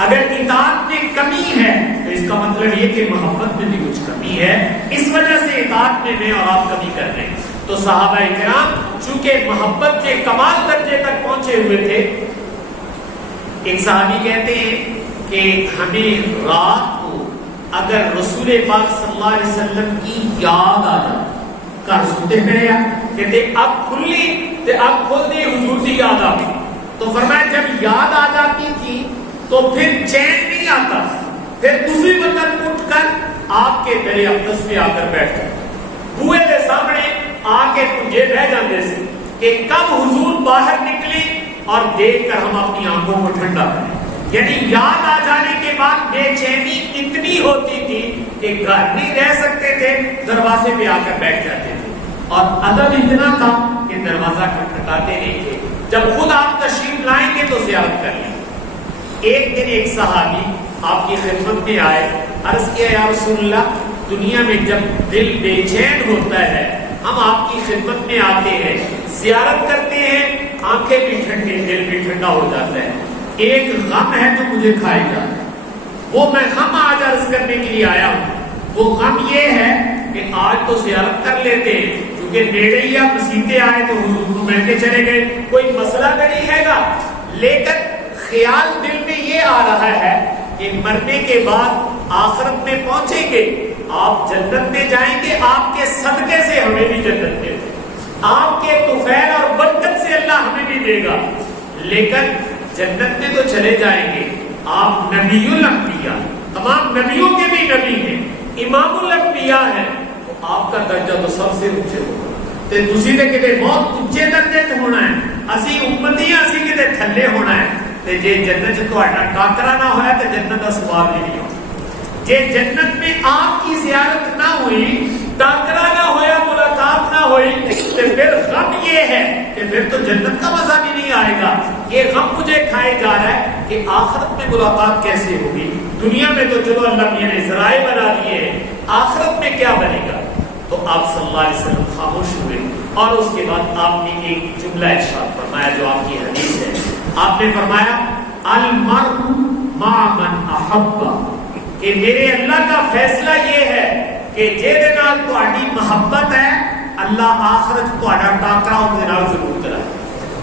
اگر اطاعت میں کمی ہے تو اس کا مطلب یہ کہ محبت میں بھی کچھ کمی ہے، اس وجہ سے اطاعت میں میں اور آپ کمی کر رہے ہیں۔ تو صحابہ کرام چونکہ محبت کے کمال درجے تک پہنچے ہوئے تھے، ایک صحابی کہتے ہیں کہ ہمیں رات کو اگر رسول پاک صلی اللہ علیہ وسلم کی یاد آ جائے، کر سنتے ہیں یا کہتے اب کھلی تو اب کھل دی حضور کی یاد آ گئی، تو فرمایا جب یاد آ جاتی تھی تو پھر چین نہیں آتا، پھر دوسری وقت اٹھ کر آپ کے در اقدس پہ آ کر بیٹھ جاتے، بوئے کے سامنے آ کے مجھے رہ جاتے سے کہ کب حضور باہر نکلی اور دیکھ کر ہم اپنی آنکھوں کو ٹھنڈا کریں۔ یعنی یاد آ جانے کے بعد بے چینی اتنی ہوتی تھی کہ گھر نہیں رہ سکتے تھے، دروازے پہ آ کر بیٹھ جاتے تھے، اور ادب اتنا تھا کہ دروازہ کھٹکھٹاتے نہیں تھے، جب خود آپ تشریف لائیں گے تو زیارت کر لیں۔ ایک دن ایک صحابی آپ کی خدمت میں آئے، عرض کیا یا رسول اللہ دنیا میں جب دل بے چین ہوتا ہے ہم آپ کی خدمت میں آتے ہیں، زیارت کرتے ہیں، آنکھیں بھی ٹھنڈی دل بھی ٹھنڈا ہو جاتا ہے، ایک غم ہے جو مجھے کھائے جا رہا ہے، وہ میں غم آج عرض کرنے کے لیے آیا ہوں۔ وہ غم یہ ہے کہ آج تو زیارت کر لیتے ہیں کیونکہ نیڑے ہی آپ مسیطے آئے تو حضور کو مل کے چلے گئے، کوئی مسئلہ تو نہیں ہے گا، لیکن خیال دل میں یہ آ رہا ہے کہ مرنے کے بعد آخرت میں پہنچیں گے، آپ جنت میں جائیں گے، آپ کے صدقے سے ہمیں بھی جنت میں، آپ کے طفیل اور برکت سے اللہ ہمیں بھی دے گا، لیکن جنت میں تو چلے جائیں گے، آپ نبی الانبیاء، تمام نبیوں کے بھی نبی ہیں، امام الانبیاء ہیں، تو آپ کا درجہ تو سب سے اونچے ہوگا، تے تسی تے کتے بہت اونچے درجے تے ہونا ہے، اسی امتی ہاں، اسی کتے تھلے ہونا ہے، تے جے جنت چ تہاڈا ٹاکرا نہ ہویا تے جنت دا ثواب نہیں ہونا۔ جے جنت میں آپ کی زیارت نہ ہوئی، ٹاکرا نہ ہویا، ملاقات نہ ہوئی، تو پھر غم یہ ہے کہ پھر تو جنت کا مزہ بھی نہیں آئے گا۔ یہ غم مجھے کھائے جا رہا ہے کہ آخرت میں ملاقات کیسے ہوگی، دنیا میں تو چلو اللہ میاں نے ذرائع بنا دیے ہیں، آخرت میں کیا بنے گا؟ تو آپ صلی اللہ علیہ وسلم خاموش ہوئے، اور اس کے بعد آپ نے ایک جملہ ارشاد فرمایا جو آپ کی حدیث ہے۔ آپ نے فرمایا المرء مع من احب، کہ میرے اللہ کا فیصلہ یہ ہے کہ جہدے نال تہاڈی محبت ہے، اللہ آخرت تہاڈا ٹاکرا اون دے نال ضرور کرائے،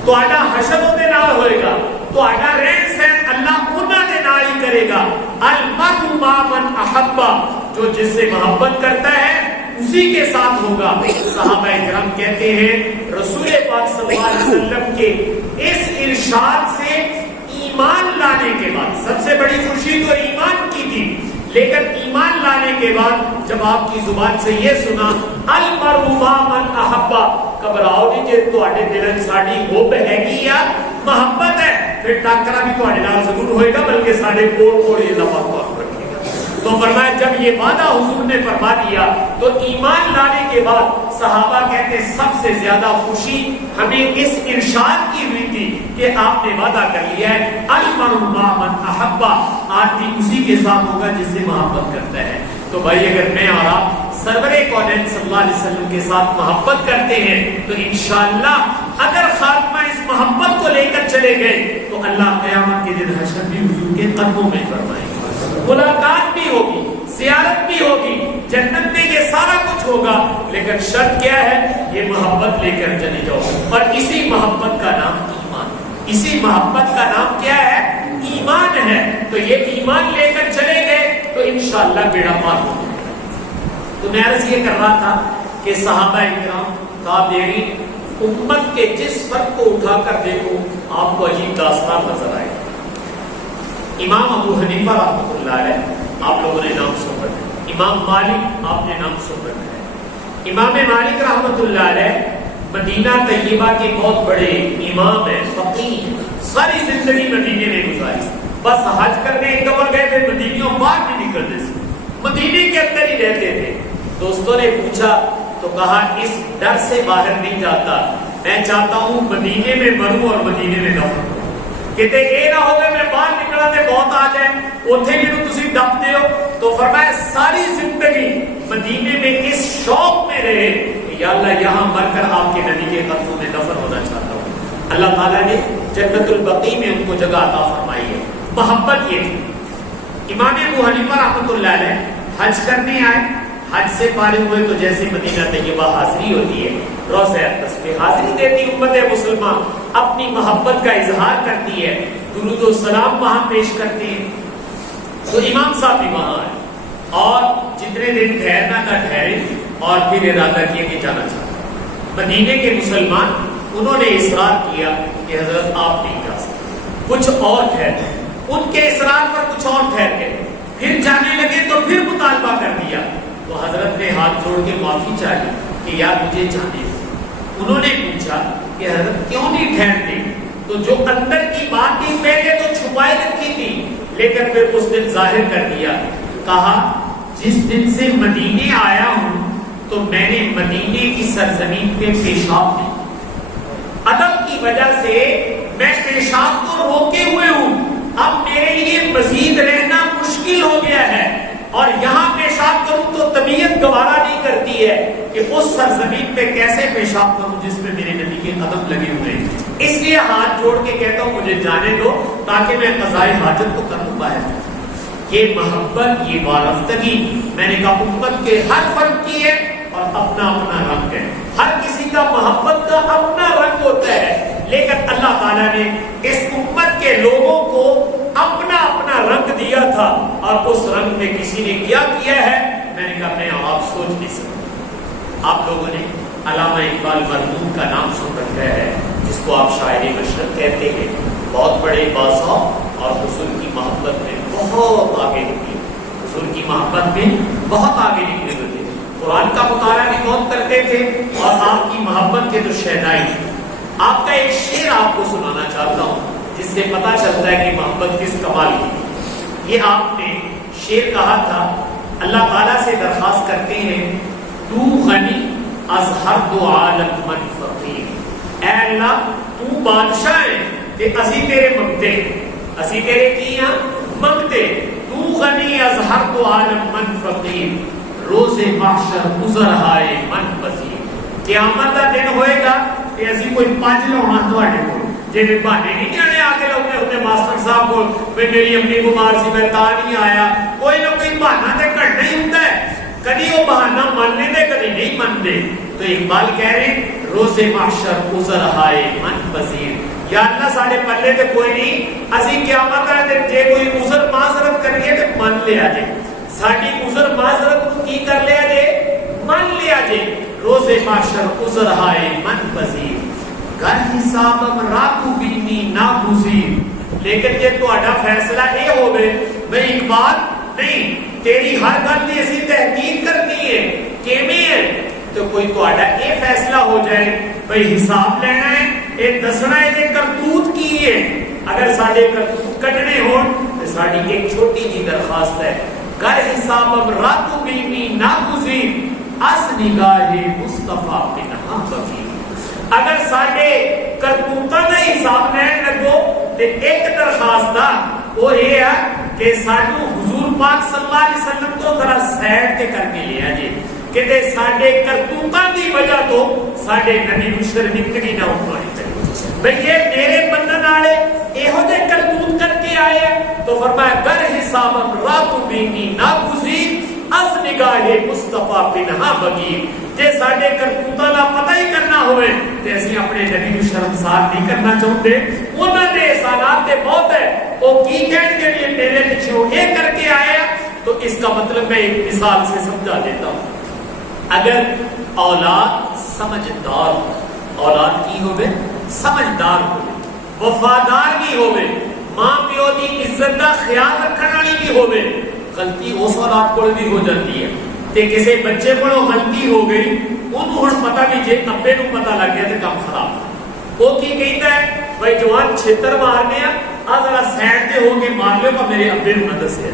تہاڈا حشر اون دے نال ہوئے گا، تہاڈا رہن سہن اللہ انہاں دے نال ہی کرے گا۔ المرء مع من احب، جو جس سے محبت کرتا ہے اسی کے ساتھ ہوگا۔ صحابہ کرام کہتے ہیں رسول پاک صلی اللہ علیہ وسلم کے اس ارشاد سے ایمان لانے کے بعد، سب سے بڑی خوشی تو ایمان کی تھی، لیکن ایمان لانے کے بعد جب آپ کی زبان سے یہ سنا المرء مع من احب، گھبراؤ نہیں، جے تہاڈے دل وچ ساڈی حب ہے یا محبت ہے، پھر ٹاکرا بھی تہاڈے نال ضرور ہوئے گا، بلکہ ساڈے کول کول ہی اللہ پاک رکھے گا۔ تو فرمایا جب یہ وعدہ حضور نے فرما دیا تو ایمان لانے کے بعد صحابہ کہتے سب سے زیادہ خوشی ہمیں اس ارشاد کی ہوئی تھی کہ آپ نے وعدہ کر لیا ہے المرء مع من احب، آدمی اسی کے ساتھ ہوگا جس سے محبت کرتا ہے۔ تو بھائی اگر میں اور آپ سرور کونین صلی اللہ علیہ وسلم کے ساتھ محبت کرتے ہیں تو انشاءاللہ اگر خاتمہ اس محبت کو لے کر چلے گئے تو اللہ قیامت کے دن حشر بھی حضور کے قدموں میں فرمائے گا، ملاقات بھی ہوگی، زیارت بھی ہوگی، جنت میں یہ سارا کچھ ہوگا، لیکن شرط کیا ہے؟ یہ محبت لے کر چلی جاؤ، اور اسی محبت کا نام ایمان، اسی محبت کا نام کیا ہے؟ ایمان ہے۔ تو یہ ایمان لے کر چلے گئے تو انشاءاللہ بیڑا پار ہو جائے گا۔ تو میں عرض یہ کر رہا تھا کہ صحابہ کرام تابعین امت کے جس فرق کو اٹھا کر دیکھو آپ کو عجیب داستان نظر آئے گا۔ امام ابو حنیفہ رحمۃ اللہ علیہ آپ لوگوں نے نام سن رکھا ہے، امام مالک آپ نے نام سن رکھا ہے۔ امام مالک رحمۃ اللہ علیہ مدینہ طیبہ کے بہت بڑے امام ہیں، فقیہ ہیں، ساری زندگی مدینے میں گزاری، بس حج کرنے ایک دفعہ گئے تھے، مدینیوں باہر نہیں نکلتے تھے، مدینے کے اندر ہی رہتے تھے۔ دوستوں نے پوچھا تو کہا اس ڈر سے باہر نہیں جاتا، میں چاہتا ہوں مدینے میں مروں اور مدینے میں دفن ہوں، کہتے یہ نہ ہوگا میں باہر نکلا تے بہت آ جائے اوتھے بھی تسی ڈپ دے ہو۔ تو فرمایا ساری زندگی مدینے میں اس شوق میں رہے کہ یا اللہ یہاں مر کر آپ کے نبی کے قدموں میں دفن ہونا چاہتا ہوں۔ اللہ تعالیٰ نے جنت البقیع میں ان کو جگہ عطا فرمائی ہے۔ محبت یہ تھی۔ امام ابو حنیفہ رحمۃ اللہ علیہ حج کرنے آئے، حج سے فارغ ہوئے تو جیسے مدینہ طیبہ حاضری ہوتی ہے، روضہ اقدس پہ حاضری دیتی امت مسلمان، اپنی محبت کا اظہار کرتی ہے، درود و سلام وہاں پیش کرتے ہیں۔ تو امام صاحب بھی وہاں آئے اور جتنے دن ٹھہرنا تھا ٹھہرے، اور پھر ارادہ کیا کہ جانا چاہتا۔ مدینے کے مسلمان انہوں نے اصرار کیا کہ حضرت آپ نہیں جا سکتے، کچھ اور ٹھہر گئے، ان کے اصرار پر کچھ اور ٹھہر گئے، پھر جانے لگے تو پھر مطالبہ کر دیا، تو حضرت نے ہاتھ جوڑ کے معافی چاہی کہ یار مجھے جانے دو۔ انہوں نے پوچھا کہ حضرت کیوں نہیں ٹھہرتے؟ تو جو اندر کی بات تھی پہلے تو چھپائے رکھی تھی، لیکن پھر اس دن ظاہر کر دیا، کہا جس دن سے مدینے آیا ہوں تو میں نے مدینے کی سرزمین پہ پیشاب نہیں، ادب کی وجہ سے میں پیشاب کو روکے ہوئے ہوں، اب میرے لیے مزید رہنا مشکل ہو گیا ہے، اور یہاں پیشاب کروں تو طبیعت گوارا نہیں کرتی ہے کہ اس سرزمین پہ کیسے پیشاب کروں جس میں میرے نبی کے قدم لگے ہوئے ہیں، اس لیے ہاتھ جوڑ کے کہتا ہوں مجھے جانے دو تاکہ میں قضائے حاجت کو کروں باہر۔ یہ محبت، یہ وارفتگی، میں نے کہا امت کے ہر فرد کی ہے اور اپنا اپنا رنگ ہے، ہر کسی کا محبت کا اپنا رنگ ہوتا ہے، لیکن اللہ تعالیٰ نے اس امت کے لوگوں کو اپنا اپنا رنگ دیا تھا، اور اس رنگ میں کسی نے کیا ہے میں نے کہا میں آپ سوچ نہیں سکتا۔ آپ لوگوں نے علامہ اقبال مرحوم کا نام سن رکھا ہے، جس کو آپ شاعر مشرق کہتے ہیں، بہت بڑے باصاب اور حضور کی محبت میں بہت آگے نکلے، حضور کی محبت میں بہت آگے نکلے ہوئے، قرآن کا مطالعہ بھی بہت کرتے تھے اور آپ کی محبت کے تو شہدائی تھے۔ آپ کا ایک شعر آپ کو سنانا چاہتا ہوں جس سے پتہ چلتا ہے کہ محبت کس کمال کی۔ یہ آپ نے شعر کہا تھا، اللہ تعالیٰ سے درخواست کرتے ہیں، تو غنی از ہر دو عالم من فقیر، اے اللہ تو بادشاہ ہے کہ اسی تیرے منگتے، اسی تیرے کی ہاں منگتے، تو غنی از ہر دو عالم من فقیر، روز محشر گزر ہائے من پذیر۔ قیامت کا دن ہوئے گا کہ اسی کوئی پانچ لاؤنا تھوڑے کو جی بہانے نہیں جانے آگے لوگ اپنے ماسٹر صاحب کو میری اپنی بیمار سی میں تا نہیں آیا، کوئی نہ کوئی بہانا تے کرنا ہی ہوتا ہے، کبھی وہ بہانا ماننے دے کبھی نہیں مانتے۔ تو اقبال کہہ رہے ہیں روز محشر گزر ہائے من پذیر، یا اللہ ساڑھے پلے تے کوئی نہیں، اسی قیامت ہے تے جے کوئی عذر معذرت کریے تے مان لیا جائے، ساڑھی عذر معذرت کو کی کر لیا جائے، مان لیا جائے۔ روز محشر گزر ہائے من پذیر، گر حسابم راتو بینی ناگزیر، لیکن جے تو اڈا فیصلہ اے ہو گئے بھئی اقبال نہیں تیری ہر گل دی اسی تحقیق کرنی ہے کیویں ہے، تو کوئی تو اڈا اے فیصلہ ہو جائے بھئی حساب لینا ہے، اے دسنا ہے کہ کرتوت کی ہے، اگر ساڈے کرتوت کٹنے ہون تو ساڈی ایک چھوٹی جی درخواست ہے، گر حسابم راتو بینی ناگزیر، اس نگاہ مصطفیٰ پنہا بغیر۔ اگر ساڈے کرتوتاں دا حساب لین لگو تے ایک درخواست دا وہ یہ ہے کہ سانو حضور پاک صلی اللہ علیہ وسلم تو ذرا سیڈ تے کر کے لیا جے کہ تے ساڈے کرتوتاں دی وجہ تو ساڈے نبی نوں شرمندگی نہ ہونی چاہیے، بھئی یہ میرے بندن والے یہو جے کرتوت کر کے آئے، تو فرمایا گر حسابم راتو بینی ناگزیر، از نگاہ مصطفیٰ پنہا بغیر۔ جے ساڈے کرتوتاں دا پتہ ہی کرنا ہوئے تے اسی اپنے نبی نوں شرمسار نہیں کرنا چاہتے، انہاں دے احسانات تے بہت ہے، وہ کی کہن کے لیے میرے پیچھے یہ کر کے آیا۔ تو اس کا مطلب میں ایک مثال سے سمجھا دیتا ہوں، اگر اولاد سمجھدار، اولاد کی ہوئے سمجھدار ہوئے، وفادار بھی ہوئے، ماں پیو دی عزت دا خیال رکھنے والی بھی ہوئے، غلطی اس اولاد کو بھی ہو جاتی ہے تے کسی بچے کو غلطی ہو گئی، انہوں ہن پتہ بھی جے ابے نوں پتہ لگ گیا تے کام خراب۔ وہ کی کہتا ہے بھائی جوان چھتر مارنے آ ذرا سائڈ تے ہو کے مار لو، پر میرے ابے نوں نہ دسیا،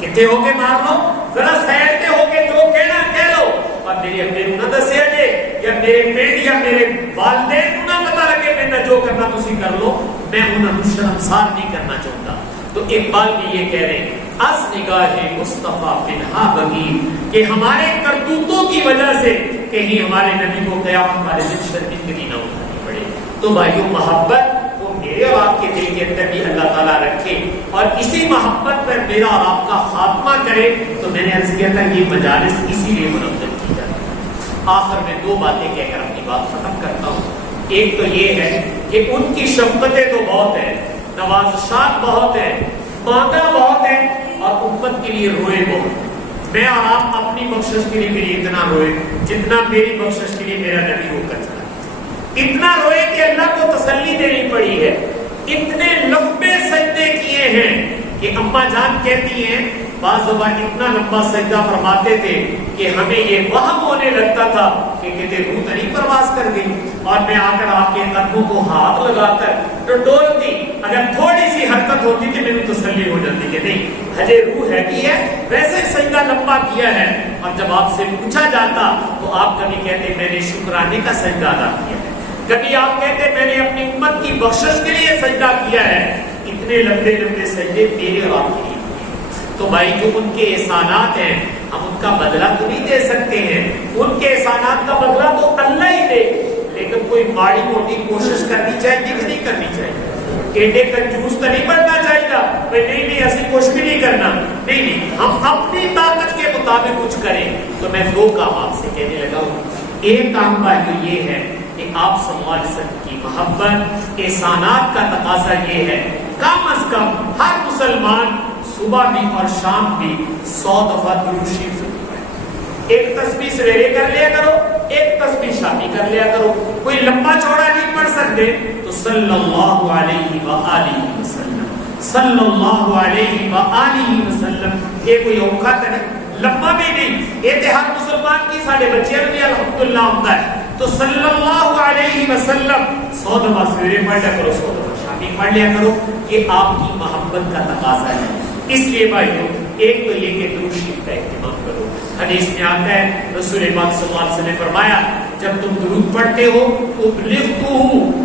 کتے ہو کے مار لو، ذرا سائڈ تے ہو کے جو کہنا کہہ لو، پر میرے ابے نوں نہ دسیا جے، یا میرے پنڈ یا میرے والدین نوں نہ پتہ لگے، میں جو کرنا تسی کر لو، میں انہاں نوں شرمسار نہیں کرنا چاہتا۔ تو اقبال بھی یہ کہہ رہے ہیں از نگاہ مصطفیٰ پنہا بغیر، کہ ہمارے کرتوتوں کی وجہ سے کہیں ہمارے نبی کو قیامت والے دن شرمندگی نہ اٹھانی پڑے۔ تو بھائیو محبت وہ میرے اور آپ کے دل کے اندر بھی اللہ تعالیٰ رکھے اور اسی محبت پر میرا اور آپ کا خاتمہ کرے۔ تو میں نے عرض کیا تھا یہ مجالس اسی لیے منعقد کی جاتی ہے۔ آخر میں دو باتیں کہہ کر اپنی بات ختم کرتا ہوں۔ ایک تو یہ ہے کہ ان کی شفقتیں تو بہت ہیں، نوازشات بہت ہیں، مانگا بہت ہے، اور امت کے لیے روئے بہت۔ میں اور آپ اپنی بخشش کے لیے میری اتنا روئے جتنا میری بخشش کے لیے میرا نبی ہو کر چلا، اتنا روئے کہ اللہ کو تسلی دینی پڑی ہے، اتنے لمبے سجدے کیے ہیں کہ اماں جان کہتی ہیں بعض زبان اتنا لمبا سجدہ فرماتے تھے کہ ہمیں یہ وہم ہونے لگتا تھا کہ کہتے روح تو نہیں پرواز کر گئی، اور میں آ کر آپ کے قدموں کو ہاتھ لگا کر ٹٹولتی، اگر تھوڑی سی حرکت ہوتی تھی میری تسلی ہو جاتی کہ نہیں ہجے روح ہے بھی ہے، ویسے سجدہ لمبا کیا ہے۔ اور جب آپ سے پوچھا جاتا تو آپ کبھی کہتے میں نے شکرانے کا سجدہ ادا کیا ہے، کبھی آپ کہتے میں نے اپنی امت کی بخشش کے لیے سجدہ کیا ہے۔ اتنے لمبے لمبے سجدے میرے اور آپ کے لیے۔ تو بھائی جو ان کے احسانات ہیں ہم ان کا بدلہ تو نہیں دے سکتے ہیں، ان کے احسانات کا بدلہ تو اللہ ہی دے، لیکن کوئی ماڑی موٹی کوشش کرنی چاہیے کہ نہیں کرنی چاہیے؟ ایڈے کنجوس تو نہیں بننا چاہیے بھائی نہیں ایسی کچھ بھی نہیں کرنا، نہیں ہم اپنی طاقت کے مطابق کچھ کریں۔ تو میں دو کام آپ سے کہنے لگا ہوں۔ ایک کام بھائی یہ ہے کہ آپ صلی اللہ علیہ وسلم کی محبت، احسانات کا تقاضا یہ ہے کم از کم ہر مسلمان صبح بھی اور شام بھی 100 دفعہ درود شریف پڑھے۔ ایک تسبیح سویرے کر لیا کرو، ایک تسبیح شامل کر لیا کرو. کوئی لمبا چوڑا نہیں پڑھ سکتے تو صلی اللہ علیہ وآلہ وسلم، صلی اللہ علیہ وآلہ وسلم. یہ کوئی اوقات ہے لمبا بھی نہیں، یہ تو ہر مسلمان کی سارے بچے بھی الحمدللہ ہوتا ہے. تو صلی اللہ علیہ وسلم 100 دفعہ سویرے پڑھ لیا کرو، 100 دفعہ شامی پڑھ لیا کرو. یہ آپ کی محبت کا تقاضا ہے. اس لیے بھائیو ایک تو یہ کہ درود شریف کا اہتمام کرو. حدیث میں آتا ہے رسول پاک صلی اللہ علیہ وسلم نے فرمایا جب تم درود پڑھتے ہو ابلغتہ،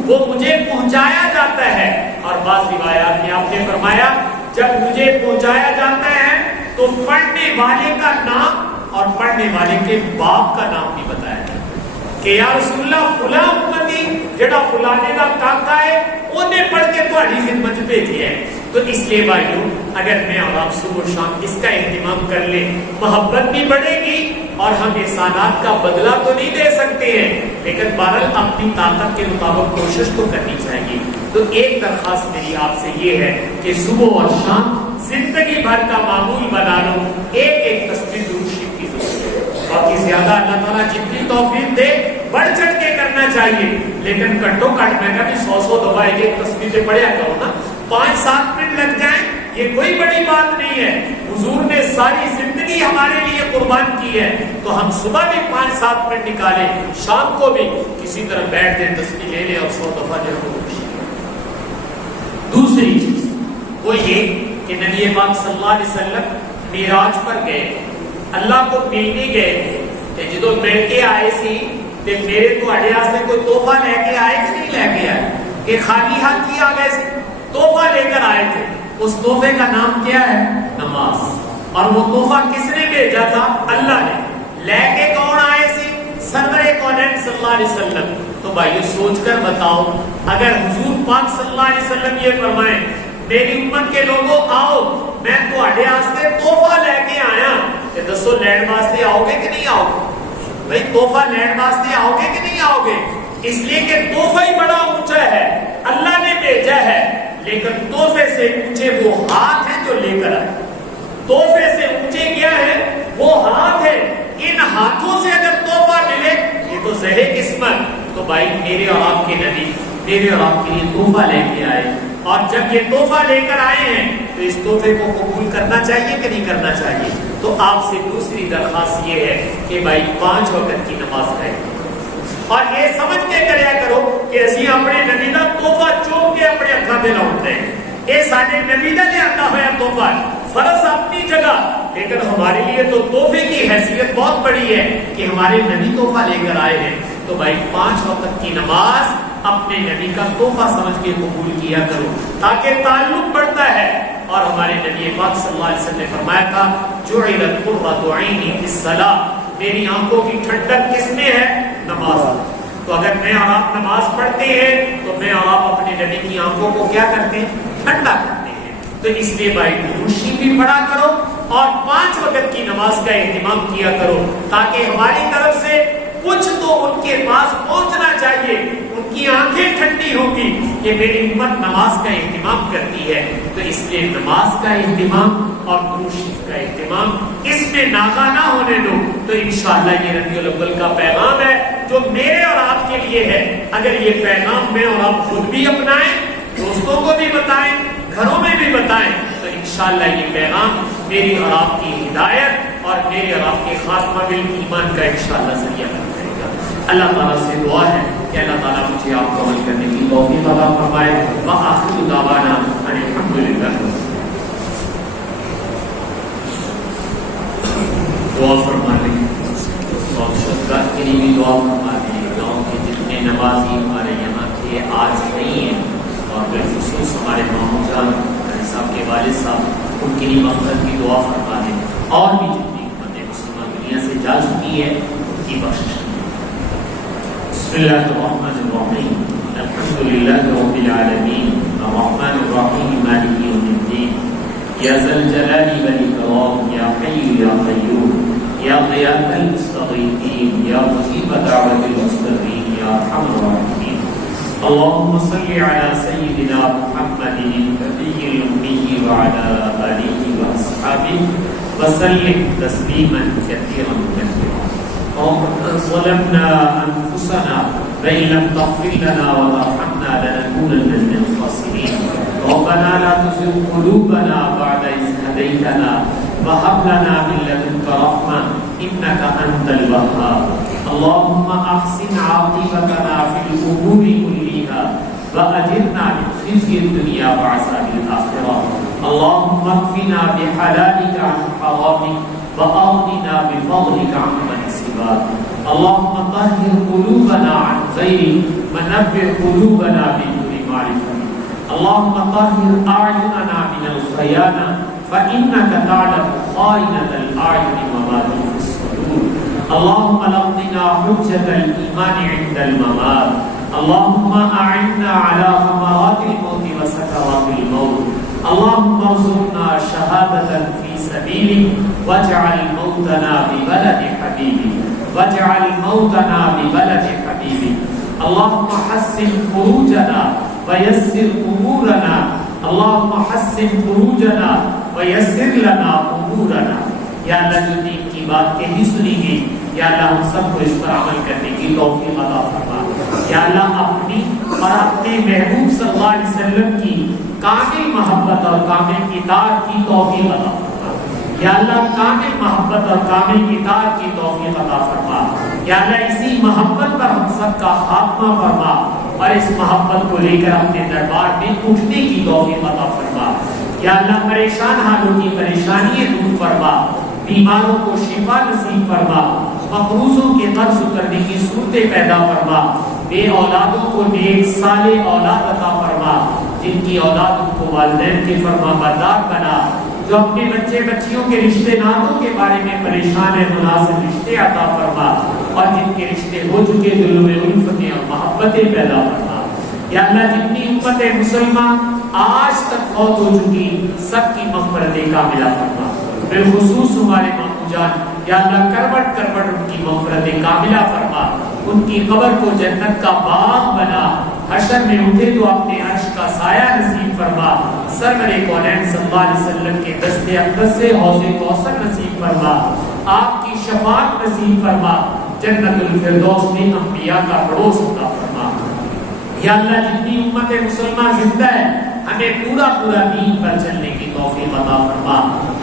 وہ مجھے پہنچایا جاتا ہے. اور بعض روایات میں آپ نے فرمایا جب مجھے پہنچایا جاتا ہے تو پڑھنے والے کا نام اور پڑھنے والے کے باپ کا نام بھی بتایا جاتا ہے کہ یا رسول اللہ فلاں امتی جڑا فلانے کا کاکا ہے انہیں پڑھ کے تہاڈی خدمت بھیجی ہے. تو اس لیے بھائیو اگر میں اور آپ صبح و شام اس کا اہتمام کر لیں محبت بھی بڑھے گی اور ہم احسانات کا بدلہ تو نہیں دے سکتے ہیں لیکن بہرحال اپنی طاقت کے مطابق کوشش تو کرنی چاہیے. تو ایک درخواست میری آپ سے یہ ہے کہ صبح اور شام زندگی بھر کا معمول بنا لو ایک ایک تسبیح درود شریف کی ضرورت ہے. باقی زیادہ اللہ تعالیٰ جتنی توفیق دے بڑھ چڑھ کے کرنا چاہیے لیکن گھنٹوں گھنٹ میں کبھی 100 دفعہ ایک تسبیح سے پڑھیا کرو نا. 5-7 منٹ لگ جائیں یہ کوئی بڑی بات نہیں ہے. حضور نے ساری زندگی ہمارے لیے قربان کی ہے تو ہم صبح بھی 5-7 منٹ نکالیں شام کو بھی کسی طرح بیٹھ دیں تسبیح لے لیں اور 100 دفعہ ضرور. دوسری چیز وہ یہ کہ نبی پاک صلی اللہ علیہ وسلم معراج پر گئے اللہ کو ملنے گئے کہ جدو مل کے آئے سی تے میرے تو اڑیا سے کوئی تحفہ لے کے آئے کہ نہیں لے کے آئے کہ خالی ہاتھ ہی آ گئے سی تحفہ لے کر آئے تھے. اس تحفے کا نام کیا ہے؟ نماز. اور وہ تحفہ کس نے بھیجا تھا؟ اللہ نے. لے کے کون آئے سی؟ سرور کونین صلی اللہ علیہ وسلم. تو بھائیو سوچ کر بتاؤ اگر حضور پاک صلی اللہ علیہ وسلم یہ فرمائیں میری امت کے لوگوں آؤ میں تہاڈے واسطے تحفہ لے کے آیا تے دسو لین واسطے آؤ گے کہ نہیں آؤ گے؟ بھائی تحفہ لین واسطے آؤ گے کہ نہیں آؤ گے؟ اس لیے کہ تحفہ ہی بڑا اونچا ہے اللہ نے بھیجا ہے لیکن تحفے سے اونچے وہ ہاتھ ہیں جو لے کر آئے. تحفے سے اونچے کیا ہے؟ وہ ہاتھ ہے. ان ہاتھوں سے اگر تحفہ ملے یہ تو زہے قسمت. تو بھائی میرے اور آپ کے نبی میرے اور آپ کے لیے تحفہ لے کے آئے اور جب یہ تحفہ لے کر آئے ہیں تو اس تحفے کو قبول کرنا چاہیے کہ نہیں کرنا چاہیے. تو آپ سے دوسری درخواست یہ ہے کہ بھائی 5 وقت کی نماز پڑھیں اور یہ سمجھ کے کریا کرو کہ اسی اپنے نبی دا تحفہ چوک کے اپنے ہاتھاں تے لاؤندے ہیں. یہ سارے نبی دا لیا ہوا تحفہ ہے. فرض اپنی جگہ لیکن ہمارے لیے تو تحفے کی حیثیت بہت بڑی ہے کہ ہمارے نبی تحفہ لے کر آئے ہیں. تو بھائی 5 وقت کی نماز اپنے نبی کا تحفہ سمجھ کے قبول کیا کرو تاکہ تعلق بڑھتا ہے. اور ہمارے نبی پاک صلی اللہ علیہ وسلم نے فرمایا تھا جعلت قرۃ عینی فی الصلاۃ، میری آنکھوں کی ٹھنڈک کس میں ہے؟ نماز. تو اگر میں اور آپ نماز پڑھتے ہیں تو میں اور آپ اپنے نبی کی آنکھوں کو کیا کرتے ہیں؟ ٹھنڈا کرتے ہیں. تو اس لیے بھائی درود شریف بھی پڑھا کرو اور 5 وقت کی نماز کا اہتمام کیا کرو تاکہ ہماری طرف سے کچھ تو ان کے پاس پہنچنا چاہیے. ان کی آنکھیں ٹھنڈی ہوگی کہ میری امت نماز کا اہتمام کرتی ہے. تو اس لیے نماز کا اہتمام اور درود شریف کا اہتمام اس میں ناغہ نہ ہونے دو. تو انشاءاللہ یہ ربیع الاول کا پیغام ہے جو میرے اور آپ کے لیے ہے. اگر یہ پیغام میں اور آپ خود بھی اپنائیں دوستوں کو بھی بتائیں گھروں میں بھی بتائیں تو انشاءاللہ یہ پیغام میری اور آپ کی ہدایت اور میرے اور آپ کے خاتمہ بالایمان کا انشاءاللہ ذریعہ بن جائے گا. اللہ تعالیٰ سے دعا ہے کہ اللہ تعالیٰ مجھے آپ کو عمل کرنے کی توفیق عطا فرمائے. وآخر دعوانا ان الحمدللہ. دعا فرما لیں اور شدت کے لیے بھی دعا فرما لیں. گاؤں کے جتنے نمازی ہمارے یہاں تھے آج نہیں ہیں اور بالخصوص ہمارے ماموں جان صاحب کے والد صاحب ان کے لیے مغفرت کی دعا فرما دیں. اور بھی جتنی امت مسلمہ دنیا سے جا چکی ہے ان کی بخشش. بسم اللہ الرحمن الرحیم. الحمد للہ رب العالمین الرحمن الرحیم مالک یوم الدین. یا ذا الجلال والاکرام یا حی یا قیوم یا غیاث المستغیثین یا مجیب دعوت المضطرین یا ارحم الراحمین. اللهم صل على سيدنا محمد النبي الأمي وعلى آله وأصحابه وسلم تسليما كثيرا كثيرا. ظلمنا أنفسنا وإن لم تغفر لنا وترحمنا لنكونن من الخاسرين ربنا لا تزغ قلوبنا بعد إذ هديتنا وهب لنا من لدنك رحمة إنك أنت الوهاب اللهم أحسن عاقبتنا في الأمور كلها وأجرنا من خزي الدنيا وعذاب الآخرة اللهم اكفنا بحلالك عن حرامك وأغننا بفضلك عمن سواك اللهم طهر قلوبنا عن غيرك ونبه قلوبنا بنور معرفتك اللهم طهر أعيننا من الخيانة فإنك تعلم خائنة الأعين وما تخفي الصدور اللهم لقنا حجة الإيمان عند الممات اللهم أعنا على ثمرات الموت وسكرات الموت اللهم ارزقنا شهادة في سبيلك واجعل موتنا ببلد حبيبك واجعل موتنا ببلد حبيبك اللهم حسن خروجنا ويسر أمورنا اللهم حسن خروجنا ويسر لنا أمورنا یا اللہ جو دین کی بات کہی سنی گئی یا اللہ ہم سب کو اس پر عمل کرنے کی توفیق عطا فرما یا اللہ اپنی اور اپنے محبوب صلی اللہ علیہ وسلم کی کامل محبت اور کامل اطاعت کی توفیق عطا فرما یا اللہ کامل محبت اور کامل اطاعت کی توفیق عطا فرما یا اللہ اسی محبت پر ہم سب کا خاتمہ فرما اور اس محبت کو لے کر اپنے دربار میں اٹھنے کی توفیق عطا فرما یا اللہ پریشان حالوں کی پریشانیاں دور فرما بیماروں کو شفا نصیب فرما مقروضوں کے قرض اترنے کی صورتیں پیدا فرما بے اولادوں کو نیک صالح اولاد عطا فرما جن کی اولاد ان کو والدین کے فرما بردار بنا جو اپنے بچے بچیوں کے رشتے ناتوں کے بارے میں پریشان ہے مناسب رشتے عطا فرما اور جن کے رشتے ہو چکے دلوں میں الفتیں اور محبتیں پیدا فرما یا اللہ جتنی امت مسلمہ آج تک فوت ہو چکی سب کی مغفرت کاملہ فرما بالخصوص ہمارے ماموں جان یا اللہ کروٹ کروٹ ان کی مغفرت کاملہ فرما ان کی قبر کو جنت کا باغ بنا حشر میں اٹھے تو اپنے عرش کا سایہ نصیب فرما سرور کونین صلی اللہ علیہ وسلم کے دست اقدس سے حوض کوثر نصیب فرما آپ کی شفاعت نصیب فرما جنت الفردوس میں انبیاء کا پڑوس عطا فرما یا اللہ جتنی امت مسلمہ زندہ ہے ہمیں پورا دین پر چلنے کی توفیق عطا فرما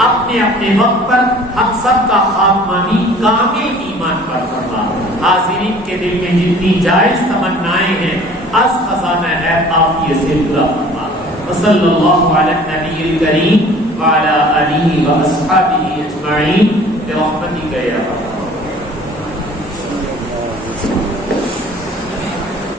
اپنے اپنے وقت پر ہم سب کا خاتمہ بھی کامل ایمان پر فرما حاضرین کے دل میں جتنی جائز تمنائیں ہیں از خزانہ غیب عافیت سے پورا فرما وصلی اللہ علی النبی الکریم وعلی آلہ واصحابہ اجمعین برحمتک یا رب